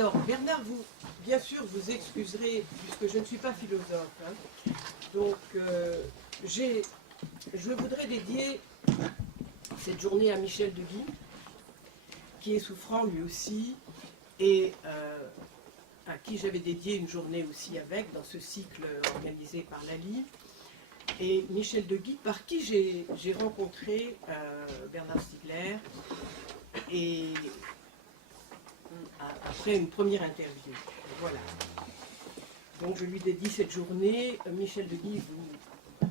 Alors, Bernard, vous, bien sûr, vous excuserez, puisque je ne suis pas philosophe. Hein. Donc, je voudrais dédier cette journée à Michel de Guy, qui est souffrant lui aussi, et à qui j'avais dédié une journée aussi avec, dans ce cycle organisé par Lali. Et Michel de Guy, par qui j'ai rencontré Bernard Stiegler, et après une première interview. Voilà. Donc je lui dédie cette journée. Michel de Guy vous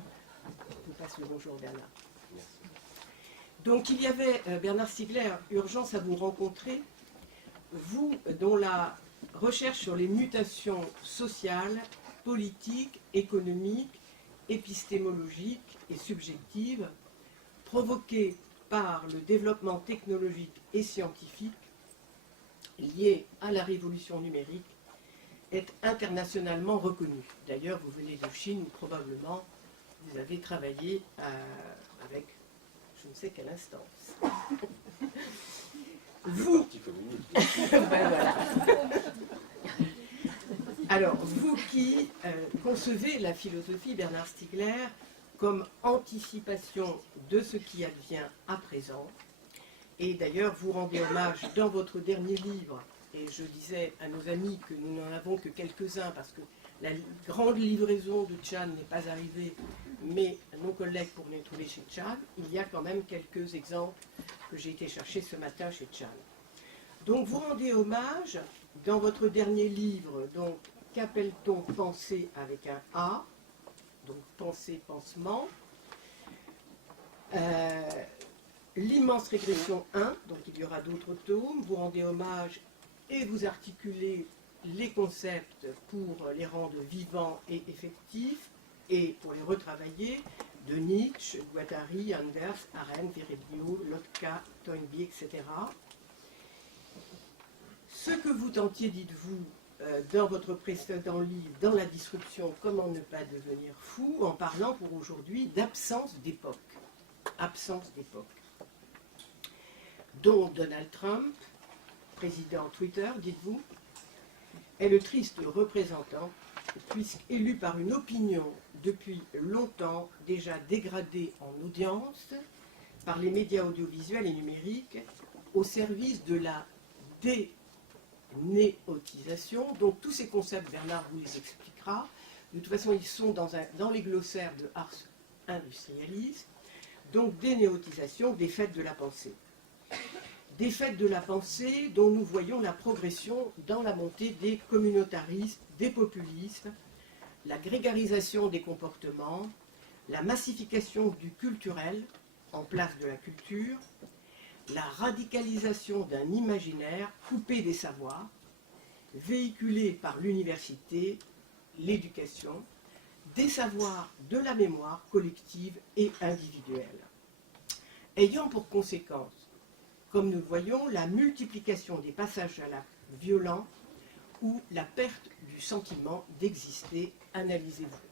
passe le bonjour, Bernard. Donc il y avait, Bernard Stiegler, urgence à vous rencontrer, vous dont la recherche sur les mutations sociales, politiques, économiques, épistémologiques et subjectives, provoquées par le développement technologique et scientifique lié à la révolution numérique, est internationalement reconnue. D'ailleurs, vous venez de Chine, où probablement vous avez travaillé avec je ne sais quelle instance. Vous, ben voilà. Alors, vous qui concevez la philosophie Bernard Stiegler comme anticipation de ce qui advient à présent, et d'ailleurs vous rendez hommage dans votre dernier livre, et je disais à nos amis que nous n'en avons que quelques-uns parce que la grande livraison de Chan n'est pas arrivée, mais nos collègues pourront les trouver chez Chan. Il y a quand même quelques exemples que j'ai été chercher ce matin chez Chan. Donc vous rendez hommage dans votre dernier livre, donc qu'appelle-t-on penser avec un A, donc penser, pansement, l'immense régression 1, donc il y aura d'autres tomes, vous rendez hommage et vous articulez les concepts pour les rendre vivants et effectifs, et pour les retravailler, de Nietzsche, Guattari, Anders, Arendt, Virilio, Lotka, Toynbee, etc. Ce que vous tentiez, dites-vous, dans votre précédent livre, dans la disruption, comment ne pas devenir fou, en parlant pour aujourd'hui d'absence d'époque. Absence d'époque. Dont Donald Trump, président Twitter, dites-vous, est le triste représentant, puisqu'élu par une opinion depuis longtemps déjà dégradée en audience par les médias audiovisuels et numériques au service de la dénéotisation. Donc tous ces concepts, Bernard vous les expliquera. De toute façon, ils sont dans les glossaires de Ars Industrialis. Donc dénéotisation, défaite de la pensée. Défaite de la pensée dont nous voyons la progression dans la montée des communautarismes, des populismes, la grégarisation des comportements, la massification du culturel en place de la culture, la radicalisation d'un imaginaire coupé des savoirs, véhiculé par l'université, l'éducation, des savoirs de la mémoire collective et individuelle, ayant pour conséquence, comme nous voyons, la multiplication des passages à l'acte violent ou la perte du sentiment d'exister. Analysez-vous.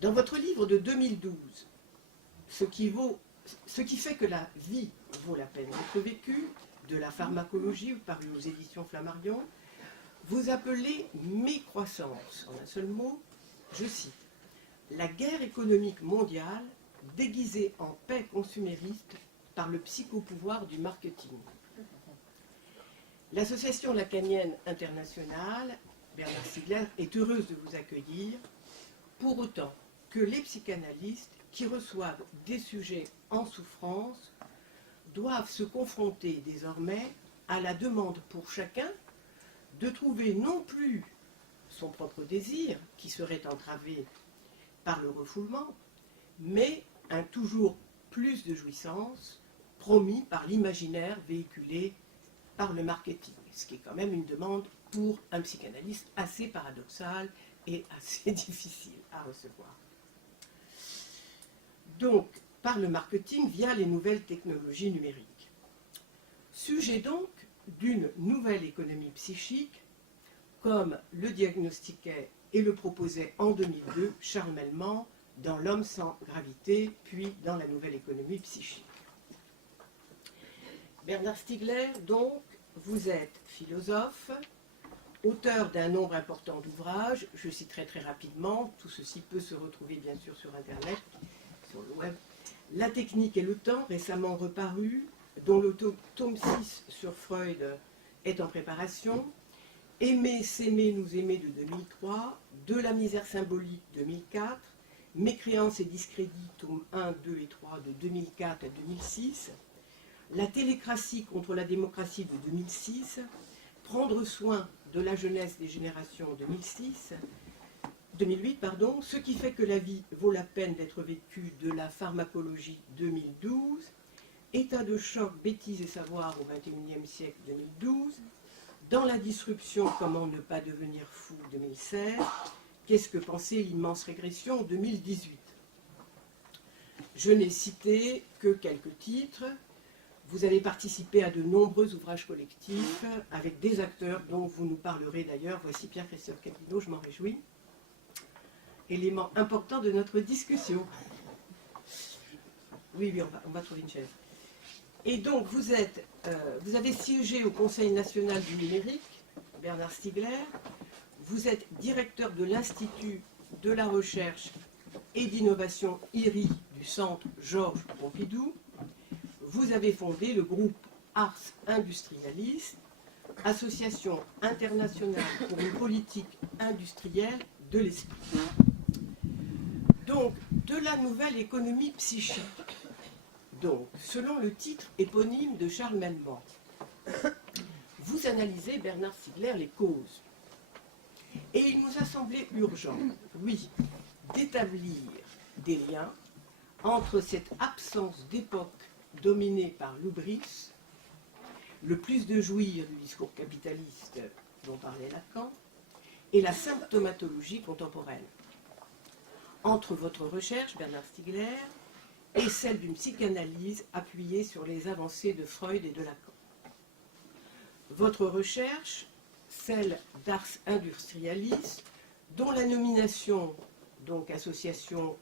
Dans votre livre de 2012, ce qui fait que la vie vaut la peine d'être vécue, de la pharmacologie, paru aux éditions Flammarion, vous appelez mécroissance, en un seul mot, je cite, la guerre économique mondiale déguisée en paix consumériste par le psychopouvoir du marketing. L'Association lacanienne internationale, Bernard Stiegler, est heureuse de vous accueillir, pour autant que les psychanalystes qui reçoivent des sujets en souffrance doivent se confronter désormais à la demande pour chacun de trouver non plus son propre désir, qui serait entravé par le refoulement, mais un toujours plus de jouissance promis par l'imaginaire véhiculé par le marketing, ce qui est quand même une demande pour un psychanalyste assez paradoxale et assez difficile à recevoir. Donc, par le marketing via les nouvelles technologies numériques. Sujet donc d'une nouvelle économie psychique, comme le diagnostiquait et le proposait en 2002 Charles Melman dans L'homme sans gravité, puis dans la nouvelle économie psychique. Bernard Stiegler, donc, vous êtes philosophe, auteur d'un nombre important d'ouvrages, je citerai très rapidement, tout ceci peut se retrouver bien sûr sur Internet, sur le web. La technique et le temps, récemment reparu, dont le tome 6 sur Freud est en préparation, Aimer, s'aimer, nous aimer de 2003, De la misère symbolique 2004, Mécréance et discrédit, tome 1, 2 et 3 de 2004 à 2006, La télécratie contre la démocratie de 2006, Prendre soin de la jeunesse des générations 2008, Ce qui fait que la vie vaut la peine d'être vécue de la pharmacologie 2012, État de choc, bêtises et savoir au XXIe siècle 2012, Dans la disruption, comment ne pas devenir fou 2016, Qu'est-ce que penser l'immense régression 2018. Je n'ai cité que quelques titres. Vous avez participé à de nombreux ouvrages collectifs avec des acteurs dont vous nous parlerez d'ailleurs. Voici Pierre-Christophe Capino, je m'en réjouis. Élément important de notre discussion. Oui, on va trouver une chaise. Et donc, vous avez siégé au Conseil national du numérique, Bernard Stiegler. Vous êtes directeur de l'Institut de la recherche et d'innovation IRI du Centre Georges Pompidou. Vous avez fondé le groupe Ars Industrialis, association internationale pour une politique industrielle de l'esprit. Donc, de la nouvelle économie psychique. Donc, selon le titre éponyme de Charles Melman, vous analysez, Bernard Stiegler, les causes. Et il nous a semblé urgent, oui, d'établir des liens entre cette absence d'époque dominée par l'hubris, le plus de jouir du discours capitaliste dont parlait Lacan, et la symptomatologie contemporaine. Entre votre recherche, Bernard Stiegler, et celle d'une psychanalyse appuyée sur les avancées de Freud et de Lacan. Votre recherche, celle d'Ars Industrialis, dont la nomination, donc association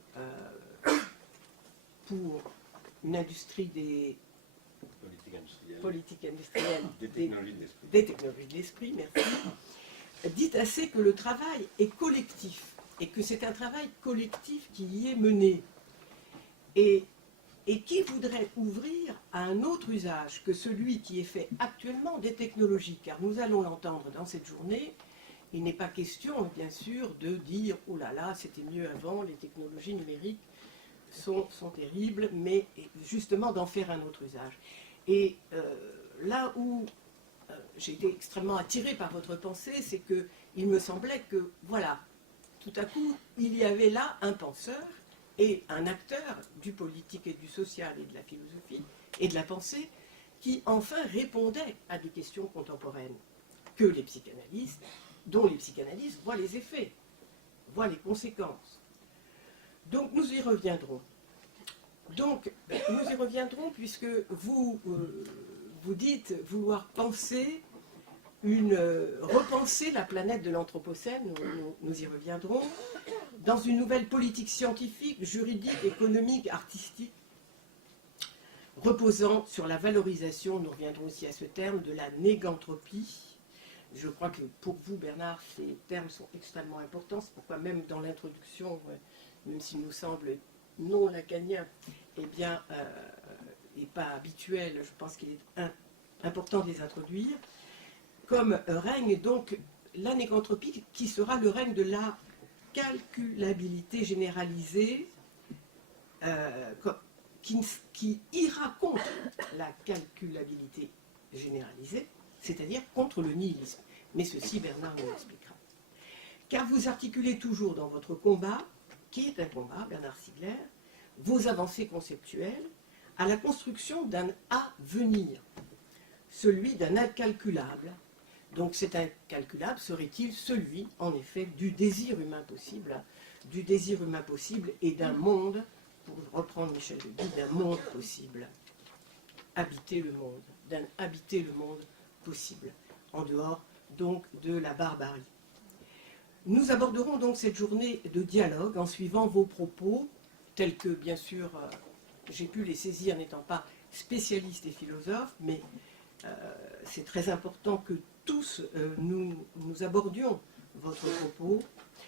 pour une industrie des politiques industrielles, des technologies de l'esprit, merci, dit assez que le travail est collectif et que c'est un travail collectif qui y est mené et qui voudrait ouvrir à un autre usage que celui qui est fait actuellement des technologies, car nous allons l'entendre dans cette journée, il n'est pas question, bien sûr, de dire « Oh là là, c'était mieux avant, les technologies numériques sont terribles », mais justement d'en faire un autre usage. Et là où j'ai été extrêmement attirée par votre pensée, c'est qu'il me semblait que, voilà, tout à coup, il y avait là un penseur et un acteur du politique et du social et de la philosophie et de la pensée qui enfin répondait à des questions contemporaines que les psychanalystes, dont les psychanalystes voient les effets, voient les conséquences. Donc nous y reviendrons. Puisque vous dites vouloir repenser la planète de l'Anthropocène, nous y reviendrons, dans une nouvelle politique scientifique, juridique, économique, artistique, reposant sur la valorisation, nous reviendrons aussi à ce terme, de la négantropie. Je crois que pour vous, Bernard, ces termes sont extrêmement importants. C'est pourquoi même dans l'introduction, même s'il nous semble non lacanien, eh bien, et pas habituel, je pense qu'il est important de les introduire, comme règne donc la négantropie qui sera le règne de la calculabilité généralisée qui ira contre la calculabilité généralisée, c'est-à-dire contre le nihilisme. Mais ceci, Bernard nous l'expliquera. Car vous articulez toujours dans votre combat, qui est un combat, Bernard Stiegler, vos avancées conceptuelles à la construction d'un avenir, celui d'un incalculable. Donc cet incalculable serait-il celui, en effet, du désir humain possible et d'un monde, pour reprendre Michel de Guy, d'un monde possible. Habiter le monde possible, en dehors donc de la barbarie. Nous aborderons donc cette journée de dialogue en suivant vos propos, tels que, bien sûr, j'ai pu les saisir n'étant pas spécialiste et philosophe, mais c'est très important que tous nous abordions votre propos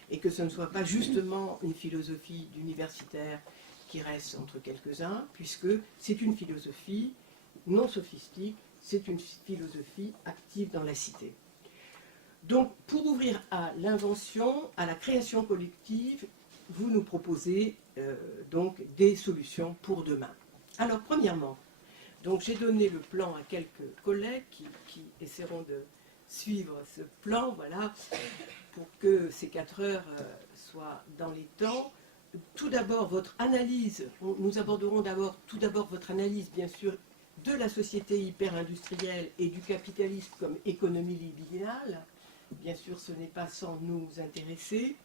et que ce ne soit pas justement une philosophie d'universitaire qui reste entre quelques-uns, puisque c'est une philosophie non sophistique, c'est une philosophie active dans la cité. Donc, pour ouvrir à l'invention, à la création collective, vous nous proposez donc des solutions pour demain. Alors, premièrement, donc j'ai donné le plan à quelques collègues qui essaieront de suivre ce plan, voilà, pour que ces 4 heures soient dans les temps. Tout d'abord, votre analyse, nous aborderons tout d'abord votre analyse, bien sûr, de la société hyper-industrielle et du capitalisme comme économie libidinale. Bien sûr, ce n'est pas sans nous intéresser.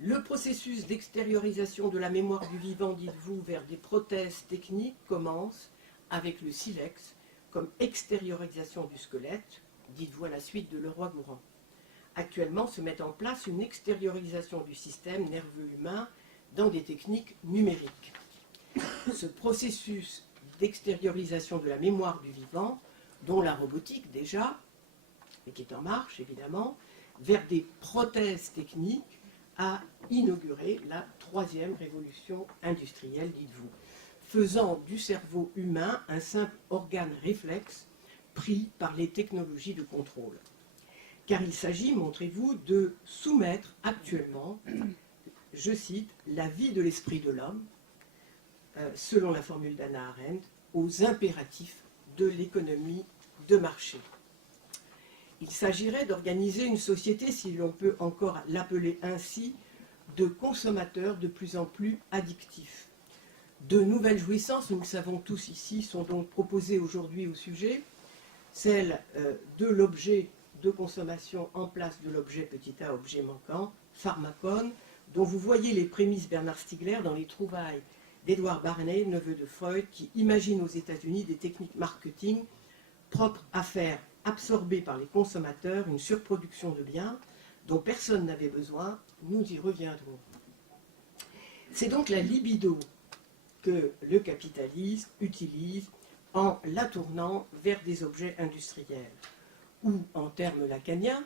Le processus d'extériorisation de la mémoire du vivant, dites-vous, vers des prothèses techniques commence avec le silex comme extériorisation du squelette, dites-vous à la suite de Leroi-Gourhan. Actuellement, se met en place une extériorisation du système nerveux humain dans des techniques numériques. Ce processus d'extériorisation de la mémoire du vivant, dont la robotique déjà, et qui est en marche évidemment, vers des prothèses techniques, a inauguré la 3e révolution industrielle, dites-vous, faisant du cerveau humain un simple organe réflexe pris par les technologies de contrôle. Car il s'agit, montrez-vous, de soumettre actuellement, je cite, la vie de l'esprit de l'homme, selon la formule d'Hannah Arendt, aux impératifs de l'économie de marché. Il s'agirait d'organiser une société, si l'on peut encore l'appeler ainsi, de consommateurs de plus en plus addictifs. De nouvelles jouissances, nous le savons tous ici, sont donc proposées aujourd'hui au sujet, celle de l'objet de consommation en place de l'objet petit a, objet manquant, pharmacone, dont vous voyez les prémices Bernard Stiegler dans les trouvailles d'Edward Barney, neveu de Freud, qui imagine aux États-Unis des techniques marketing propres à faire absorber par les consommateurs une surproduction de biens dont personne n'avait besoin. Nous y reviendrons. C'est donc la libido que le capitalisme utilise en la tournant vers des objets industriels, où, en termes lacaniens,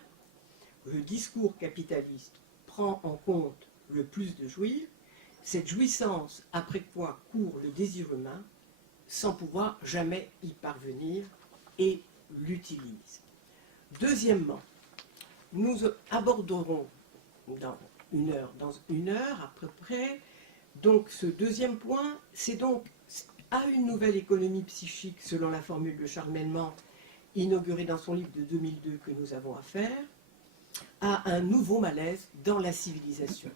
le discours capitaliste prend en compte le plus de jouir, cette jouissance après quoi court le désir humain, sans pouvoir jamais y parvenir, et l'utilise. Deuxièmement, nous aborderons dans une heure à peu près, donc ce deuxième point, c'est donc à une nouvelle économie psychique, selon la formule de Charles Mélman, inaugurée dans son livre de 2002 que nous avons affaire, à un nouveau malaise dans la civilisation.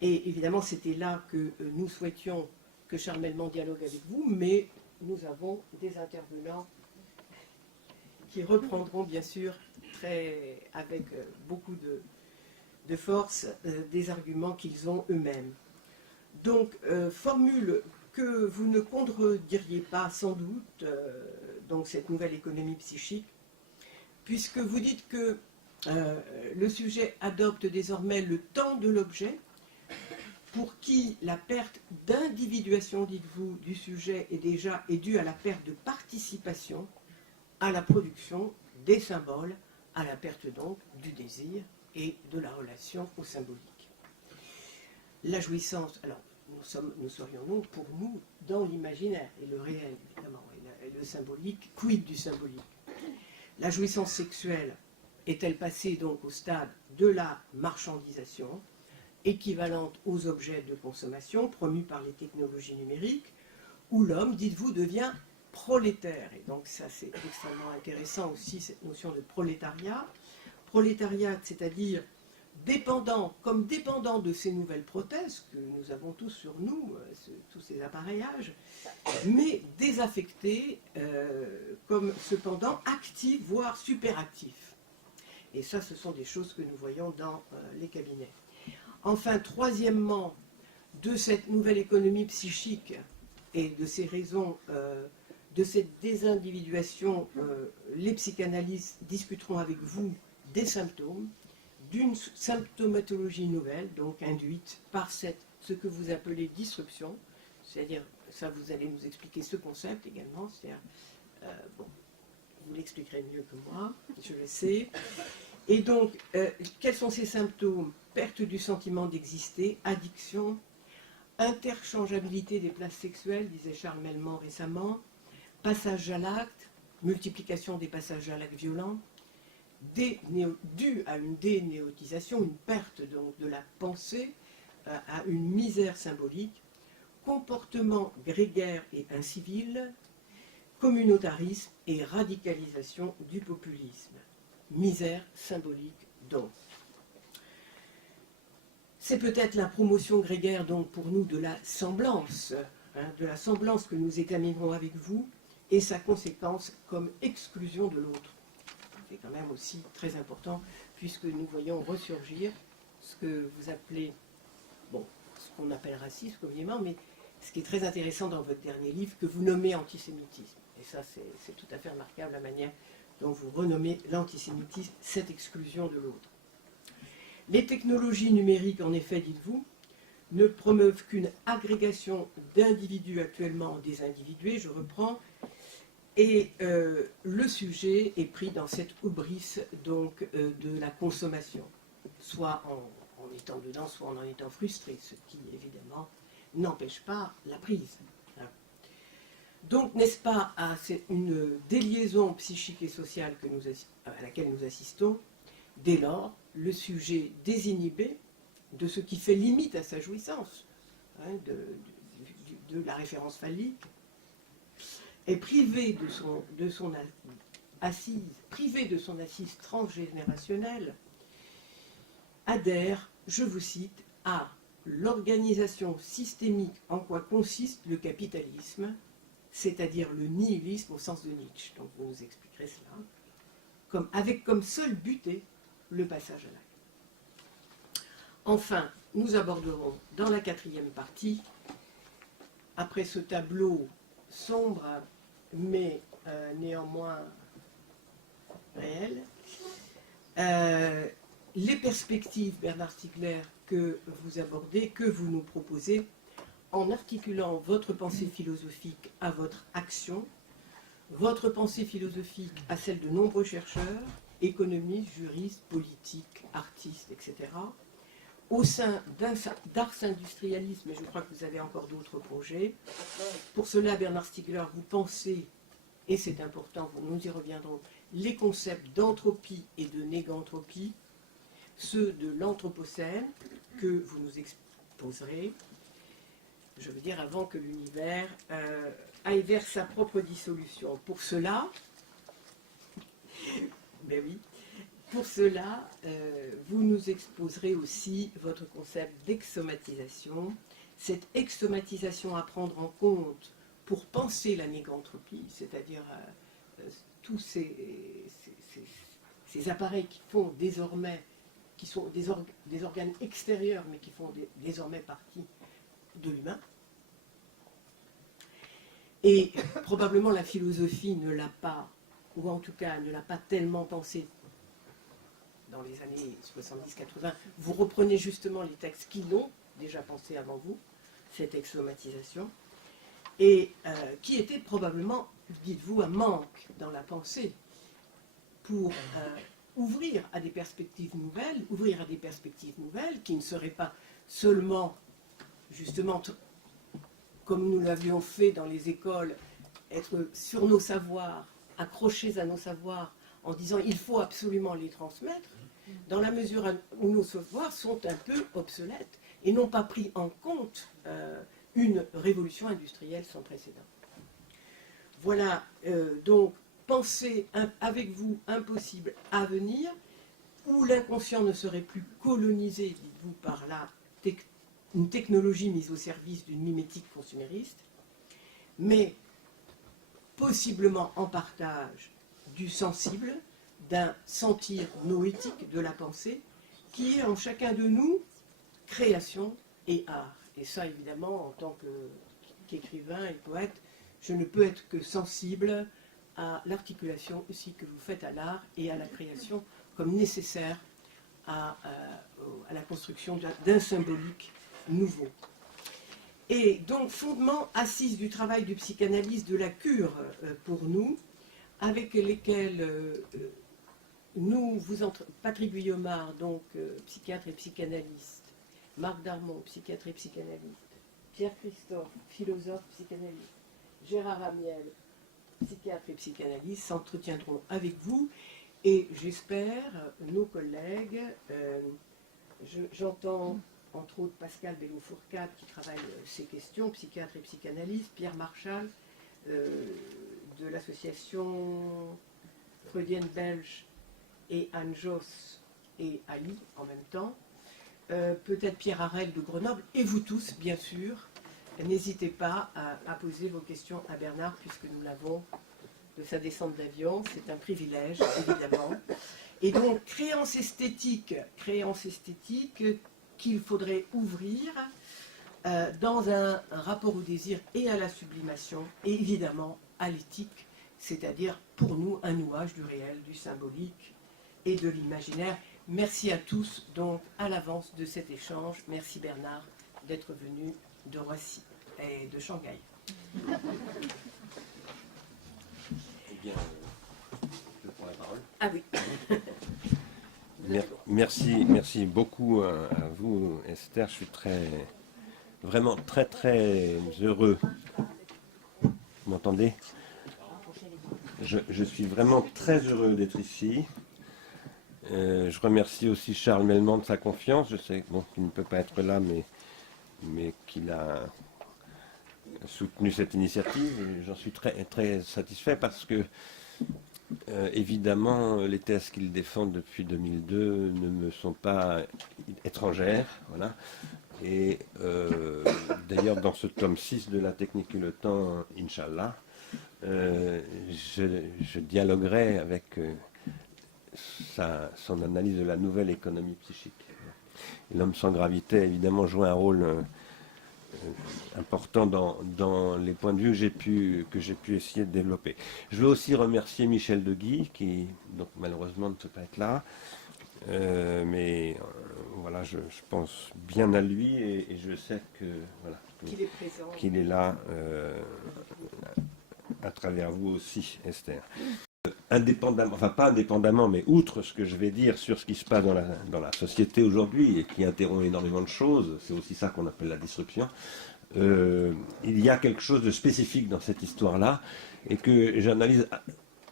Et évidemment, c'était là que nous souhaitions que Charles Mélman dialogue avec vous, mais nous avons des intervenants qui reprendront bien sûr avec beaucoup de force des arguments qu'ils ont eux-mêmes. Donc, formule que vous ne contrediriez pas sans doute, donc cette nouvelle économie psychique, puisque vous dites que le sujet adopte désormais le temps de l'objet, pour qui la perte d'individuation, dites-vous, du sujet est due à la perte de participation à la production des symboles, à la perte donc du désir et de la relation au symbolique. La jouissance, alors nous serions donc pour nous dans l'imaginaire et le réel évidemment, et le symbolique, quid du symbolique. La jouissance sexuelle est-elle passée donc au stade de la marchandisation, équivalente aux objets de consommation promus par les technologies numériques, où l'homme, dites-vous, devient prolétaire. Et donc ça c'est extrêmement intéressant aussi, cette notion de prolétariat. Prolétariat, c'est-à-dire dépendant de ces nouvelles prothèses que nous avons tous sur nous, tous ces appareillages, mais désaffecté, comme cependant actif, voire superactif. Et ça, ce sont des choses que nous voyons dans les cabinets. Enfin, troisièmement, de cette nouvelle économie psychique et de ces raisons, de cette désindividuation, les psychanalystes discuteront avec vous des symptômes, d'une symptomatologie nouvelle, donc induite par ce que vous appelez disruption, c'est-à-dire, ça vous allez nous expliquer ce concept également, c'est-à-dire Bon, vous l'expliquerez mieux que moi, je le sais. Et donc, quels sont ces symptômes? Perte du sentiment d'exister, addiction, interchangeabilité des places sexuelles, disait Charles Melman récemment, passage à l'acte, multiplication des passages à l'acte violents, dû à une dénéotisation, une perte donc de la pensée, à une misère symbolique, comportement grégaire et incivil, communautarisme et radicalisation du populisme. Misère symbolique donc. C'est peut-être la promotion grégaire donc pour nous de la semblance que nous examinerons avec vous, et sa conséquence comme exclusion de l'autre. C'est quand même aussi très important, puisque nous voyons ressurgir ce que vous appelez, bon, ce qu'on appelle racisme communément, mais ce qui est très intéressant dans votre dernier livre, que vous nommez antisémitisme. Et ça, c'est tout à fait remarquable, la manière dont vous renommez l'antisémitisme, cette exclusion de l'autre. Les technologies numériques, en effet, dites-vous, ne promeuvent qu'une agrégation d'individus actuellement désindividués, je reprends, et le sujet est pris dans cette hubris donc, de la consommation, soit en étant dedans, soit en étant frustré, ce qui évidemment n'empêche pas la prise. Donc, n'est-ce pas à une déliaison psychique et sociale à laquelle nous assistons? Dès lors, le sujet désinhibé de ce qui fait limite à sa jouissance, de la référence phallique, est privé de son assise transgénérationnelle, adhère, je vous cite, à l'organisation systémique en quoi consiste le capitalisme, c'est-à-dire le nihilisme au sens de Nietzsche. Donc vous nous expliquerez cela, avec comme seul buté le passage à l'acte. Enfin, nous aborderons dans la 4e partie, après ce tableau sombre, mais néanmoins réel, les perspectives, Bernard Stiegler, que vous abordez, que vous nous proposez, en articulant votre pensée philosophique à votre action, votre pensée philosophique à celle de nombreux chercheurs, économistes, juristes, politiques, artistes, etc., au sein d'Ars Industrialisme, et je crois que vous avez encore d'autres projets. Pour cela, Bernard Stiegler, vous pensez, et c'est important, nous y reviendrons, les concepts d'entropie et de négantropie, ceux de l'anthropocène, que vous nous exposerez, je veux dire, avant que l'univers aille vers sa propre dissolution. Pour cela, ben oui, pour cela, vous nous exposerez aussi votre concept d'exsomatisation, cette exsomatisation à prendre en compte pour penser la négantropie, c'est-à-dire tous ces appareils qui font désormais, qui sont des organes extérieurs, mais qui font désormais partie de l'humain. Et probablement la philosophie ne l'a pas, ou en tout cas ne l'a pas tellement pensé dans les années 70-80. Vous reprenez justement les textes qui l'ont déjà pensé avant vous, cette exsomatisation, et qui était probablement, dites-vous, un manque dans la pensée pour ouvrir à des perspectives nouvelles, qui ne seraient pas seulement, justement, comme nous l'avions fait dans les écoles, être sur nos savoirs, accrochés à nos savoirs, en disant il faut absolument les transmettre, dans la mesure où nos savoirs sont un peu obsolètes et n'ont pas pris en compte une révolution industrielle sans précédent. Voilà, donc, pensez avec vous impossible à venir, où l'inconscient ne serait plus colonisé, dites-vous, par une technologie mise au service d'une mimétique consumériste, mais possiblement en partage du sensible, d'un sentir noétique de la pensée, qui est en chacun de nous création et art. Et ça, évidemment, en tant qu'écrivain et poète, je ne peux être que sensible à l'articulation aussi que vous faites à l'art et à la création comme nécessaire à la construction d'un symbolique nouveau. Et donc, fondement, assise du travail du psychanalyste de la cure pour nous, avec lesquels nous vous Patrick Guillaumard, donc psychiatre et psychanalyste, Marc Darmon, psychiatre et psychanalyste, Pierre Christophe, philosophe, psychanalyste, Gérard Amiel, psychiatre et psychanalyste, s'entretiendront avec vous et j'espère nos collègues, j'entends entre autres Pascal Bellon-Fourcade qui travaille ces questions, psychiatre et psychanalyste, Pierre Marchal de l'association freudienne belge et Anne Josse et Ali en même temps, peut-être Pierre Harel de Grenoble, et vous tous, bien sûr. N'hésitez pas à poser vos questions à Bernard, puisque nous l'avons de sa descente d'avion. C'est un privilège, évidemment. Et donc, créance esthétique qu'il faudrait ouvrir dans un rapport au désir et à la sublimation, et évidemment à l'éthique, c'est-à-dire pour nous un nouage du réel, du symbolique et de l'imaginaire. Merci à tous donc à l'avance de cet échange. Merci Bernard d'être venu de Roissy et de Shanghai. Eh bien, je prends la parole. Ah oui. Merci beaucoup à vous Esther. Je suis vraiment très heureux. Vous m'entendez ? Je suis vraiment très heureux d'être ici. Je remercie aussi Charles Melman de sa confiance. Je sais qu'il ne peut pas être là, mais qu'il a soutenu cette initiative. J'en suis très satisfait parce que, évidemment, les thèses qu'il défend depuis 2002 ne me sont pas étrangères. Voilà. Et d'ailleurs, dans ce tome 6 de La technique et le temps, Inch'Allah, je dialoguerai avec son analyse de la nouvelle économie psychique. L'homme sans gravité a évidemment joué un rôle important dans les points de vue que j'ai pu essayer de développer. Je veux aussi remercier Michel Deguy, qui donc malheureusement ne peut pas être là, mais voilà, je pense bien à lui et je sais que voilà, qu'il est là à travers vous aussi, Esther. Indépendamment, enfin pas indépendamment, mais outre ce que je vais dire sur ce qui se passe dans la société aujourd'hui et qui interrompt énormément de choses, c'est aussi ça qu'on appelle la disruption, il y a quelque chose de spécifique dans cette histoire-là et que j'analyse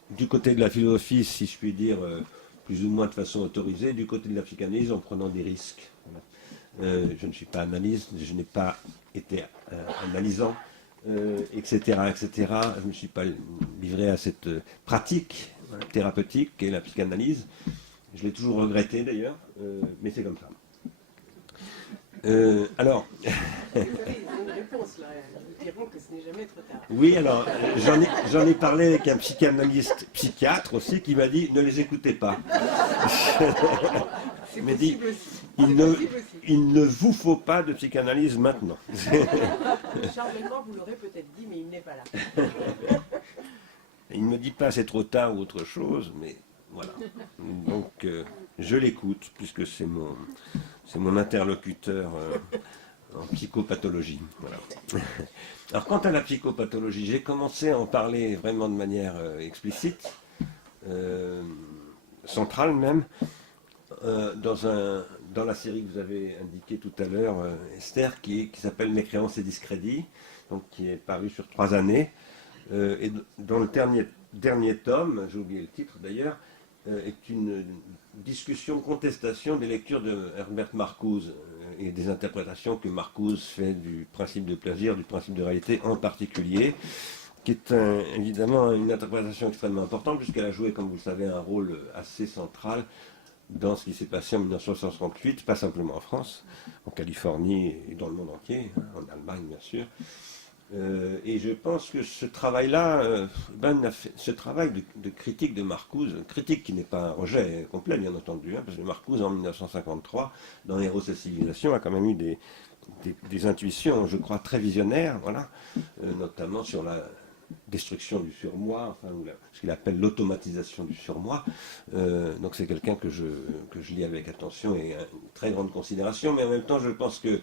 du côté de la philosophie, si je puis dire, plus ou moins de façon autorisée, du côté de la psychanalyse en prenant des risques. Je ne suis pas analyste, je n'ai pas été analysant. Etc. Je ne me suis pas livré à cette pratique thérapeutique qu'est la psychanalyse. Je l'ai toujours regretté d'ailleurs, mais c'est comme ça. Alors. Vous avez une réponse là, nous dirons que ce n'est jamais trop tard. Oui, alors j'en ai parlé avec un psychanalyste psychiatre aussi qui m'a dit ne les écoutez pas. Il m'a dit il ne vous faut pas de psychanalyse maintenant. Charles Melman, vous l'aurez peut-être dit, mais il n'est pas là. Il ne me dit pas c'est trop tard ou autre chose, mais voilà. Donc je l'écoute puisque c'est mon interlocuteur en psychopathologie. Voilà. Alors quant à la psychopathologie, j'ai commencé à en parler vraiment de manière explicite, centrale même, dans la série que vous avez indiquée tout à l'heure, Esther, qui s'appelle Mécréance et discrédit, donc qui est paru sur 3 années, et dont le dernier tome, j'ai oublié le titre d'ailleurs, est une discussion, contestation des lectures de Herbert Marcuse et des interprétations que Marcuse fait du principe de plaisir, du principe de réalité en particulier, qui est évidemment une interprétation extrêmement importante puisqu'elle a joué, comme vous le savez, un rôle assez central dans ce qui s'est passé en 1968, pas simplement en France, en Californie et dans le monde entier, hein, en Allemagne bien sûr. Et je pense que ce travail-là, ce travail de critique de Marcuse, critique qui n'est pas un rejet complet bien entendu, hein, parce que Marcuse en 1953, dans Héros et Civilisation, a quand même eu des intuitions, je crois, très visionnaires, voilà, notamment sur la destruction du surmoi, enfin, ce qu'il appelle l'automatisation du surmoi. Donc c'est quelqu'un que je lis avec attention et une très grande considération, mais en même temps je pense que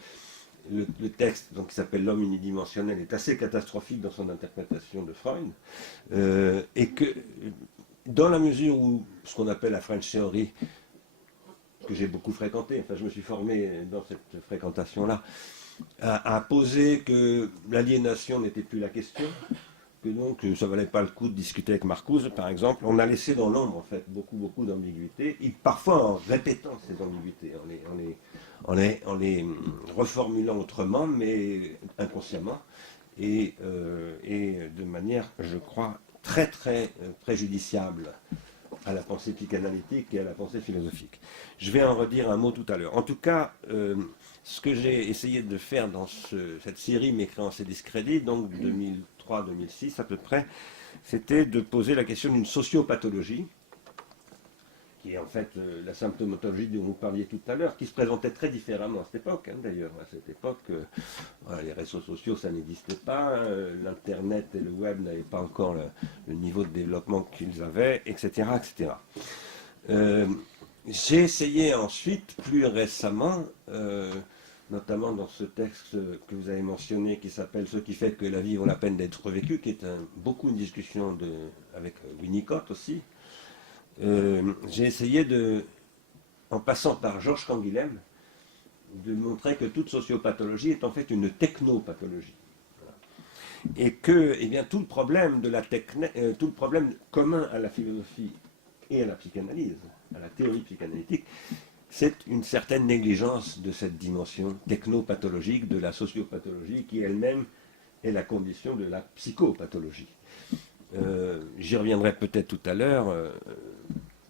le texte donc, qui s'appelle L'homme unidimensionnel est assez catastrophique dans son interprétation de Freud, et que dans la mesure où ce qu'on appelle la French Theory, que j'ai beaucoup fréquenté, enfin je me suis formé dans cette fréquentation-là, a posé que l'aliénation n'était plus la question, que donc ça ne valait pas le coup de discuter avec Marcuse, par exemple. On a laissé dans l'ombre, en fait, beaucoup d'ambiguïtés, et parfois en répétant ces ambiguïtés, en les reformulant autrement, mais inconsciemment, et de manière, je crois, très préjudiciable à la pensée psychanalytique et à la pensée philosophique. Je vais en redire un mot tout à l'heure. En tout cas, ce que j'ai essayé de faire dans cette série Mécréance et discrédit, donc 2003-2006 à peu près, c'était de poser la question d'une sociopathologie, qui est en fait la symptomatologie dont vous parliez tout à l'heure, qui se présentait très différemment à cette époque, d'ailleurs. À cette époque, voilà, les réseaux sociaux, ça n'existait pas, l'Internet et le web n'avaient pas encore le niveau de développement qu'ils avaient, etc. etc. J'ai essayé ensuite, plus récemment, notamment dans ce texte que vous avez mentionné, qui s'appelle « Ce qui fait que la vie vaut la peine d'être vécue », qui est beaucoup une discussion avec Winnicott aussi. J'ai essayé en passant par Georges Canguilhem, de montrer que toute sociopathologie est en fait une technopathologie. Voilà. Et que eh bien, tout le problème commun à la philosophie et à la psychanalyse, à la théorie psychanalytique, c'est une certaine négligence de cette dimension technopathologique de la sociopathologie qui elle-même est la condition de la psychopathologie. J'y reviendrai peut-être tout à l'heure.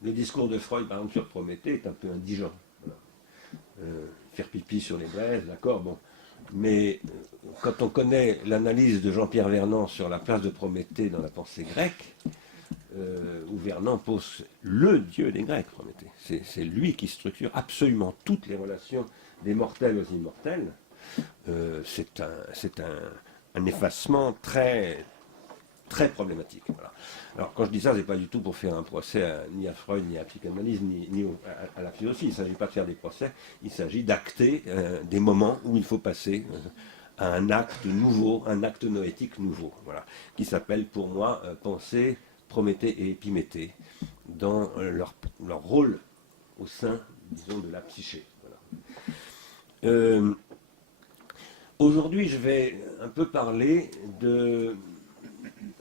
Le discours de Freud, par exemple, sur Prométhée est un peu indigent. Voilà. Faire pipi sur les braises, d'accord, bon. Mais quand on connaît l'analyse de Jean-Pierre Vernant sur la place de Prométhée dans la pensée grecque, où Vernant pose le dieu des Grecs, Prométhée. C'est lui qui structure absolument toutes les relations des mortels aux immortels. C'est un effacement très problématique. Voilà. Alors quand je dis ça, c'est pas du tout pour faire un procès ni à Freud, ni à la psychanalyse, ni à la philosophie. Il ne s'agit pas de faire des procès, il s'agit d'acter des moments où il faut passer à un acte nouveau, un acte noétique nouveau, voilà, qui s'appelle pour moi penser Prométhée et Épiméthée dans leur rôle au sein, disons, de la psyché. Voilà. Aujourd'hui, je vais un peu parler d'un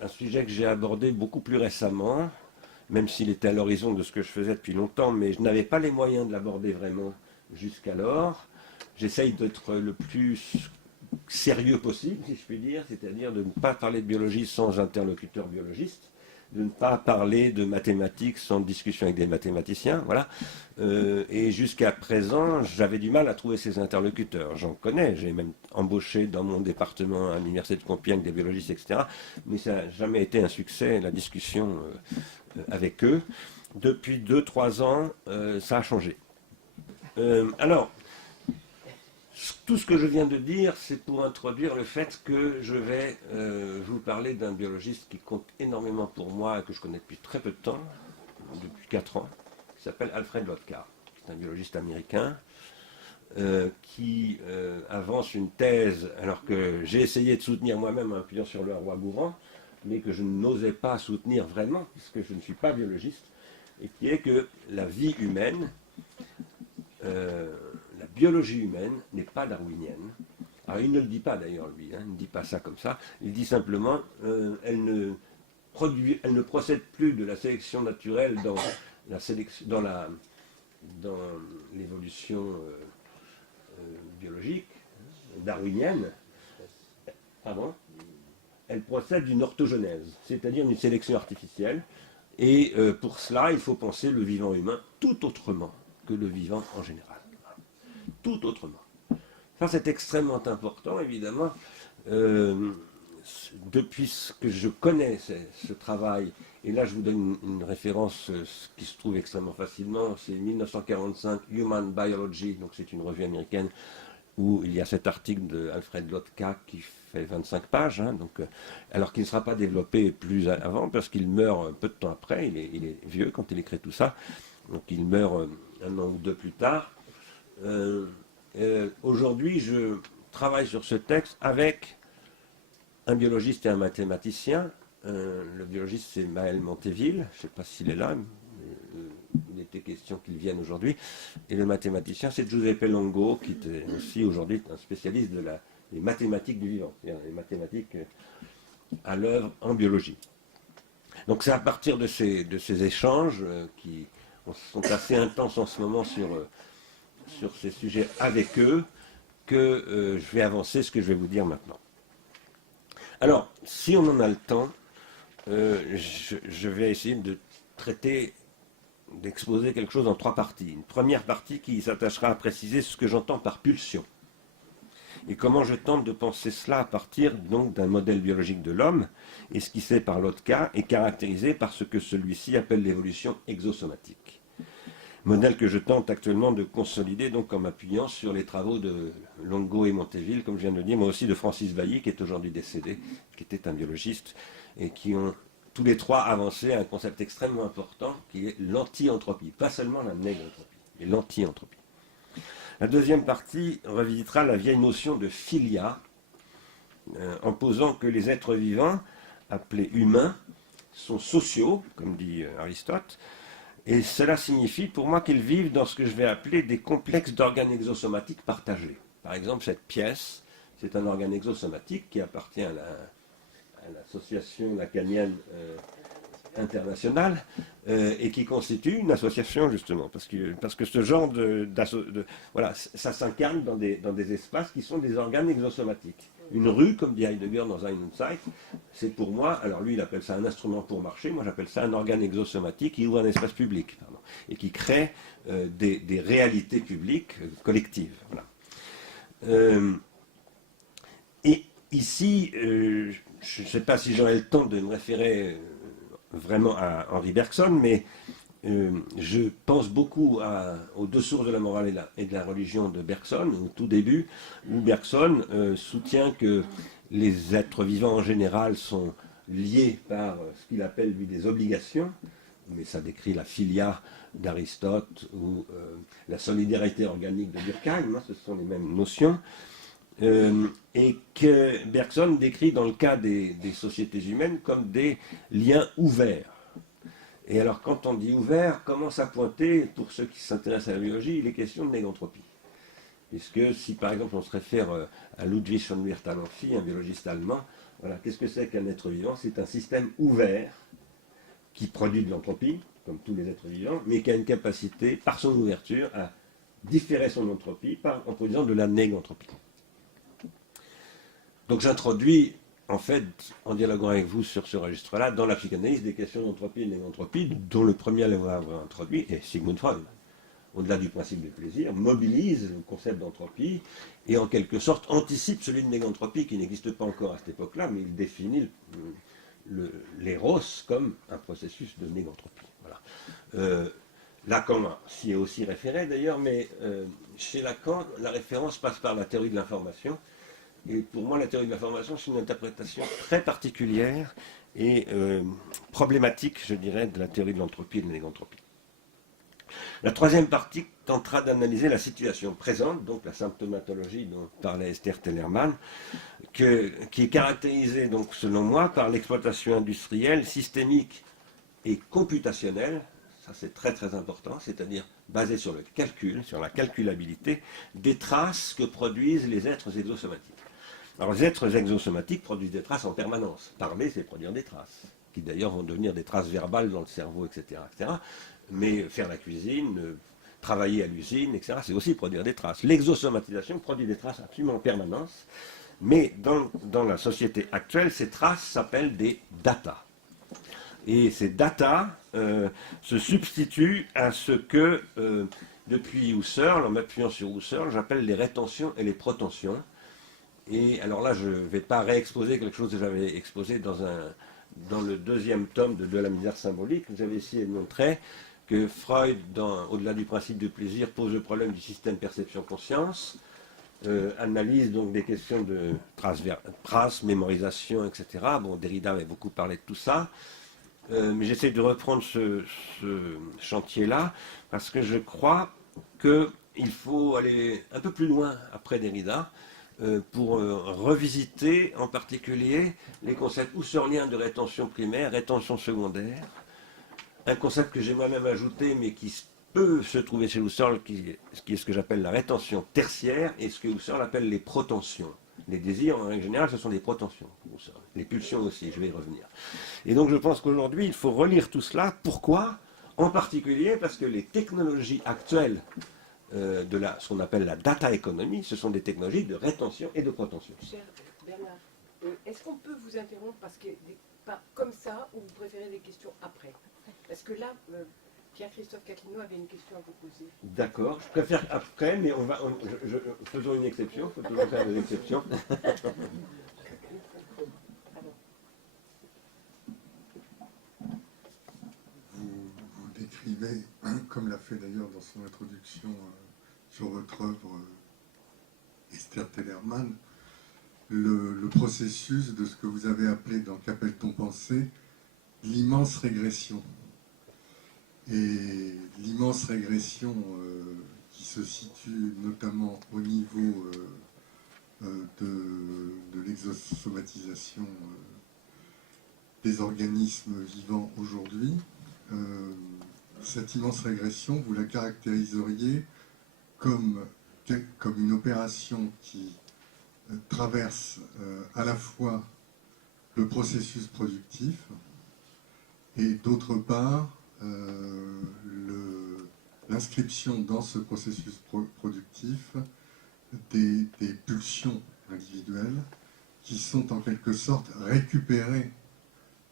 sujet que j'ai abordé beaucoup plus récemment, même s'il était à l'horizon de ce que je faisais depuis longtemps, mais je n'avais pas les moyens de l'aborder vraiment jusqu'alors. J'essaye d'être le plus sérieux possible, si je puis dire, c'est-à-dire de ne pas parler de biologie sans interlocuteur biologiste, de ne pas parler de mathématiques sans discussion avec des mathématiciens, voilà. Et jusqu'à présent, j'avais du mal à trouver ces interlocuteurs. J'en connais, j'ai même embauché dans mon département à l'université de Compiègne des biologistes, etc. Mais ça n'a jamais été un succès, la discussion avec eux. Depuis 2-3 ans, ça a changé. Alors, tout ce que je viens de dire, c'est pour introduire le fait que je vais vous parler d'un biologiste qui compte énormément pour moi et que je connais depuis très peu de temps, depuis 4 ans, qui s'appelle Alfred Lotka. C'est un biologiste américain qui avance une thèse, alors que j'ai essayé de soutenir moi-même en appuyant sur le roi Gourand, mais que je n'osais pas soutenir vraiment, puisque je ne suis pas biologiste, et qui est que la vie humaine, la biologie humaine n'est pas darwinienne. Alors il ne le dit pas d'ailleurs lui, hein, il ne dit pas ça comme ça, il dit simplement elle ne procède plus de la sélection naturelle dans l'évolution biologique darwinienne, pardon, elle procède d'une orthogenèse, c'est-à-dire une sélection artificielle, et pour cela il faut penser le vivant humain tout autrement que le vivant en général. Tout autrement. Ça, c'est extrêmement important, évidemment. Depuis que je connais ce travail, et là, je vous donne une référence qui se trouve extrêmement facilement, c'est 1945, Human Biology, donc c'est une revue américaine, où il y a cet article d'Alfred Lotka qui fait 25 pages, hein, donc, alors qu'il ne sera pas développé plus avant, parce qu'il meurt un peu de temps après, il est vieux quand il écrit tout ça, donc il meurt 1 an ou 2 plus tard. Aujourd'hui, je travaille sur ce texte avec un biologiste et un mathématicien. Le biologiste, c'est Maël Montéville, je ne sais pas s'il est là, mais il était question qu'il vienne aujourd'hui. Et le mathématicien, c'est Giuseppe Longo, qui est aussi aujourd'hui un spécialiste des mathématiques du vivant, c'est-à-dire les mathématiques à l'œuvre en biologie. Donc c'est à partir de ces échanges qui sont assez intenses en ce moment sur ces sujets avec eux que je vais avancer ce que je vais vous dire maintenant. Alors, si on en a le temps, je vais essayer d'exposer quelque chose en 3 parties. Une première partie qui s'attachera à préciser ce que j'entends par pulsion et comment je tente de penser cela à partir donc d'un modèle biologique de l'homme, esquissé par Lotka et caractérisé par ce que celui-ci appelle l'évolution exosomatique. Modèle que je tente actuellement de consolider donc en m'appuyant sur les travaux de Longo et Montéville, comme je viens de le dire, mais aussi de Francis Bailly, qui est aujourd'hui décédé, qui était un biologiste, et qui ont tous les 3 avancé à un concept extrêmement important, qui est l'anti-entropie. Pas seulement la négentropie, mais l'anti-entropie. La deuxième partie revisitera la vieille notion de philia, en posant que les êtres vivants, appelés humains, sont sociaux, comme dit Aristote, et cela signifie pour moi qu'ils vivent dans ce que je vais appeler des complexes d'organes exosomatiques partagés. Par exemple, cette pièce, c'est un organe exosomatique qui appartient à l'association lacanienne internationale et qui constitue une association justement, parce que ce genre voilà, ça s'incarne dans des espaces qui sont des organes exosomatiques. Une rue, comme dit Heidegger dans Sein und Zeit, c'est pour moi, alors lui il appelle ça un instrument pour marcher, moi j'appelle ça un organe exosomatique qui ouvre un espace public, et qui crée des réalités publiques collectives. Voilà. Et ici, je ne sais pas si j'aurai le temps de me référer vraiment à Henri Bergson, mais je pense beaucoup aux 2 sources de la morale et de la religion de Bergson, au tout début, où Bergson soutient que les êtres vivants en général sont liés par ce qu'il appelle lui des obligations, mais ça décrit la philia d'Aristote ou la solidarité organique de Durkheim, hein, ce sont les mêmes notions, et que Bergson décrit dans le cas des sociétés humaines comme des liens ouverts. Et alors, quand on dit ouvert, commence à pointer, pour ceux qui s'intéressent à la biologie, les questions de négentropie. Puisque si, par exemple, on se réfère à Ludwig von Wirth-Alanfi, un biologiste allemand, voilà, qu'est-ce que c'est qu'un être vivant? C'est un système ouvert qui produit de l'entropie, comme tous les êtres vivants, mais qui a une capacité, par son ouverture, à différer son entropie en produisant de la négentropie. Donc j'introduis, en fait, en dialoguant avec vous sur ce registre-là, dans la psychanalyse, des questions d'entropie et de négentropie, dont le premier à l'avoir introduit est Sigmund Freud. Au-delà du principe du plaisir, mobilise le concept d'entropie et en quelque sorte anticipe celui de négentropie qui n'existe pas encore à cette époque-là, mais il définit l'éros comme un processus de négentropie. Voilà. Lacan s'y est aussi référé d'ailleurs, mais chez Lacan, la référence passe par la théorie de l'information. Et pour moi, la théorie de l'information, c'est une interprétation très particulière et problématique, je dirais, de la théorie de l'entropie et de la négentropie. La troisième partie tentera d'analyser la situation présente, donc la symptomatologie dont parlait Esther Tellerman, qui est caractérisée, donc, selon moi, par l'exploitation industrielle, systémique et computationnelle, ça c'est très très important, c'est-à-dire basée sur le calcul, sur la calculabilité, des traces que produisent les êtres exosomatiques. Alors les êtres exosomatiques produisent des traces en permanence. Parler, c'est produire des traces, qui d'ailleurs vont devenir des traces verbales dans le cerveau, etc. etc. Mais faire la cuisine, travailler à l'usine, etc., c'est aussi produire des traces. L'exosomatisation produit des traces absolument en permanence, mais dans la société actuelle, ces traces s'appellent des data. Et ces data se substituent à ce que, depuis Husserl, en m'appuyant sur Husserl, j'appelle les rétentions et les protensions. Et alors là, je ne vais pas réexposer quelque chose que j'avais exposé dans le 2e tome de la misère symbolique. J'avais essayé de montrer que Freud, au-delà du principe du plaisir, pose le problème du système perception-conscience, analyse donc des questions de traces, mémorisation, etc. Bon, Derrida avait beaucoup parlé de tout ça. Mais j'essaie de reprendre ce chantier-là parce que je crois qu'il faut aller un peu plus loin après Derrida pour revisiter en particulier les concepts husserliens de rétention primaire, rétention secondaire, un concept que j'ai moi-même ajouté mais qui peut se trouver chez Husserl, qui est ce que j'appelle la rétention tertiaire, et ce que Husserl appelle les protensions. Les désirs, en règle générale, ce sont des protensions. Les pulsions aussi, je vais y revenir. Et donc je pense qu'aujourd'hui, il faut relire tout cela. Pourquoi? En particulier parce que les technologies actuelles de ce qu'on appelle la data economy, ce sont des technologies de rétention et de protention. Cher Bernard, est-ce qu'on peut vous interrompre parce que pas comme ça, ou vous préférez des questions après? Parce que là, Pierre-Christophe Cacclino avait une question à vous poser. D'accord, je préfère après, mais faisons une exception, il faut toujours faire des exceptions. Vous décrivez, comme l'a fait d'ailleurs dans son introduction sur votre œuvre Esther Tellerman, le processus de ce que vous avez appelé dans Qu'appelle-t-on penser l'immense régression. Et l'immense régression qui se situe notamment au niveau de l'exosomatisation des organismes vivants aujourd'hui, cette immense régression, vous la caractériseriez comme une opération qui traverse à la fois le processus productif et d'autre part l'inscription dans ce processus productif des pulsions individuelles qui sont en quelque sorte récupérées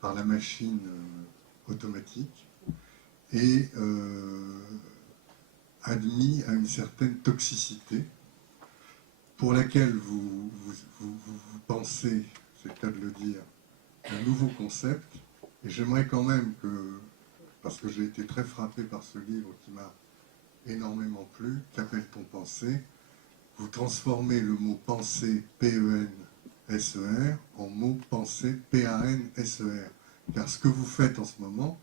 par la machine automatique et admis à une certaine toxicité pour laquelle vous pensez, c'est le cas de le dire, un nouveau concept. Et j'aimerais quand même que, parce que j'ai été très frappé par ce livre qui m'a énormément plu, Qu'appelle-t-on penser, vous transformez le mot penser, P-E-N-S-E-R, en mot penser, P-A-N-S-E-R. Car ce que vous faites en ce moment,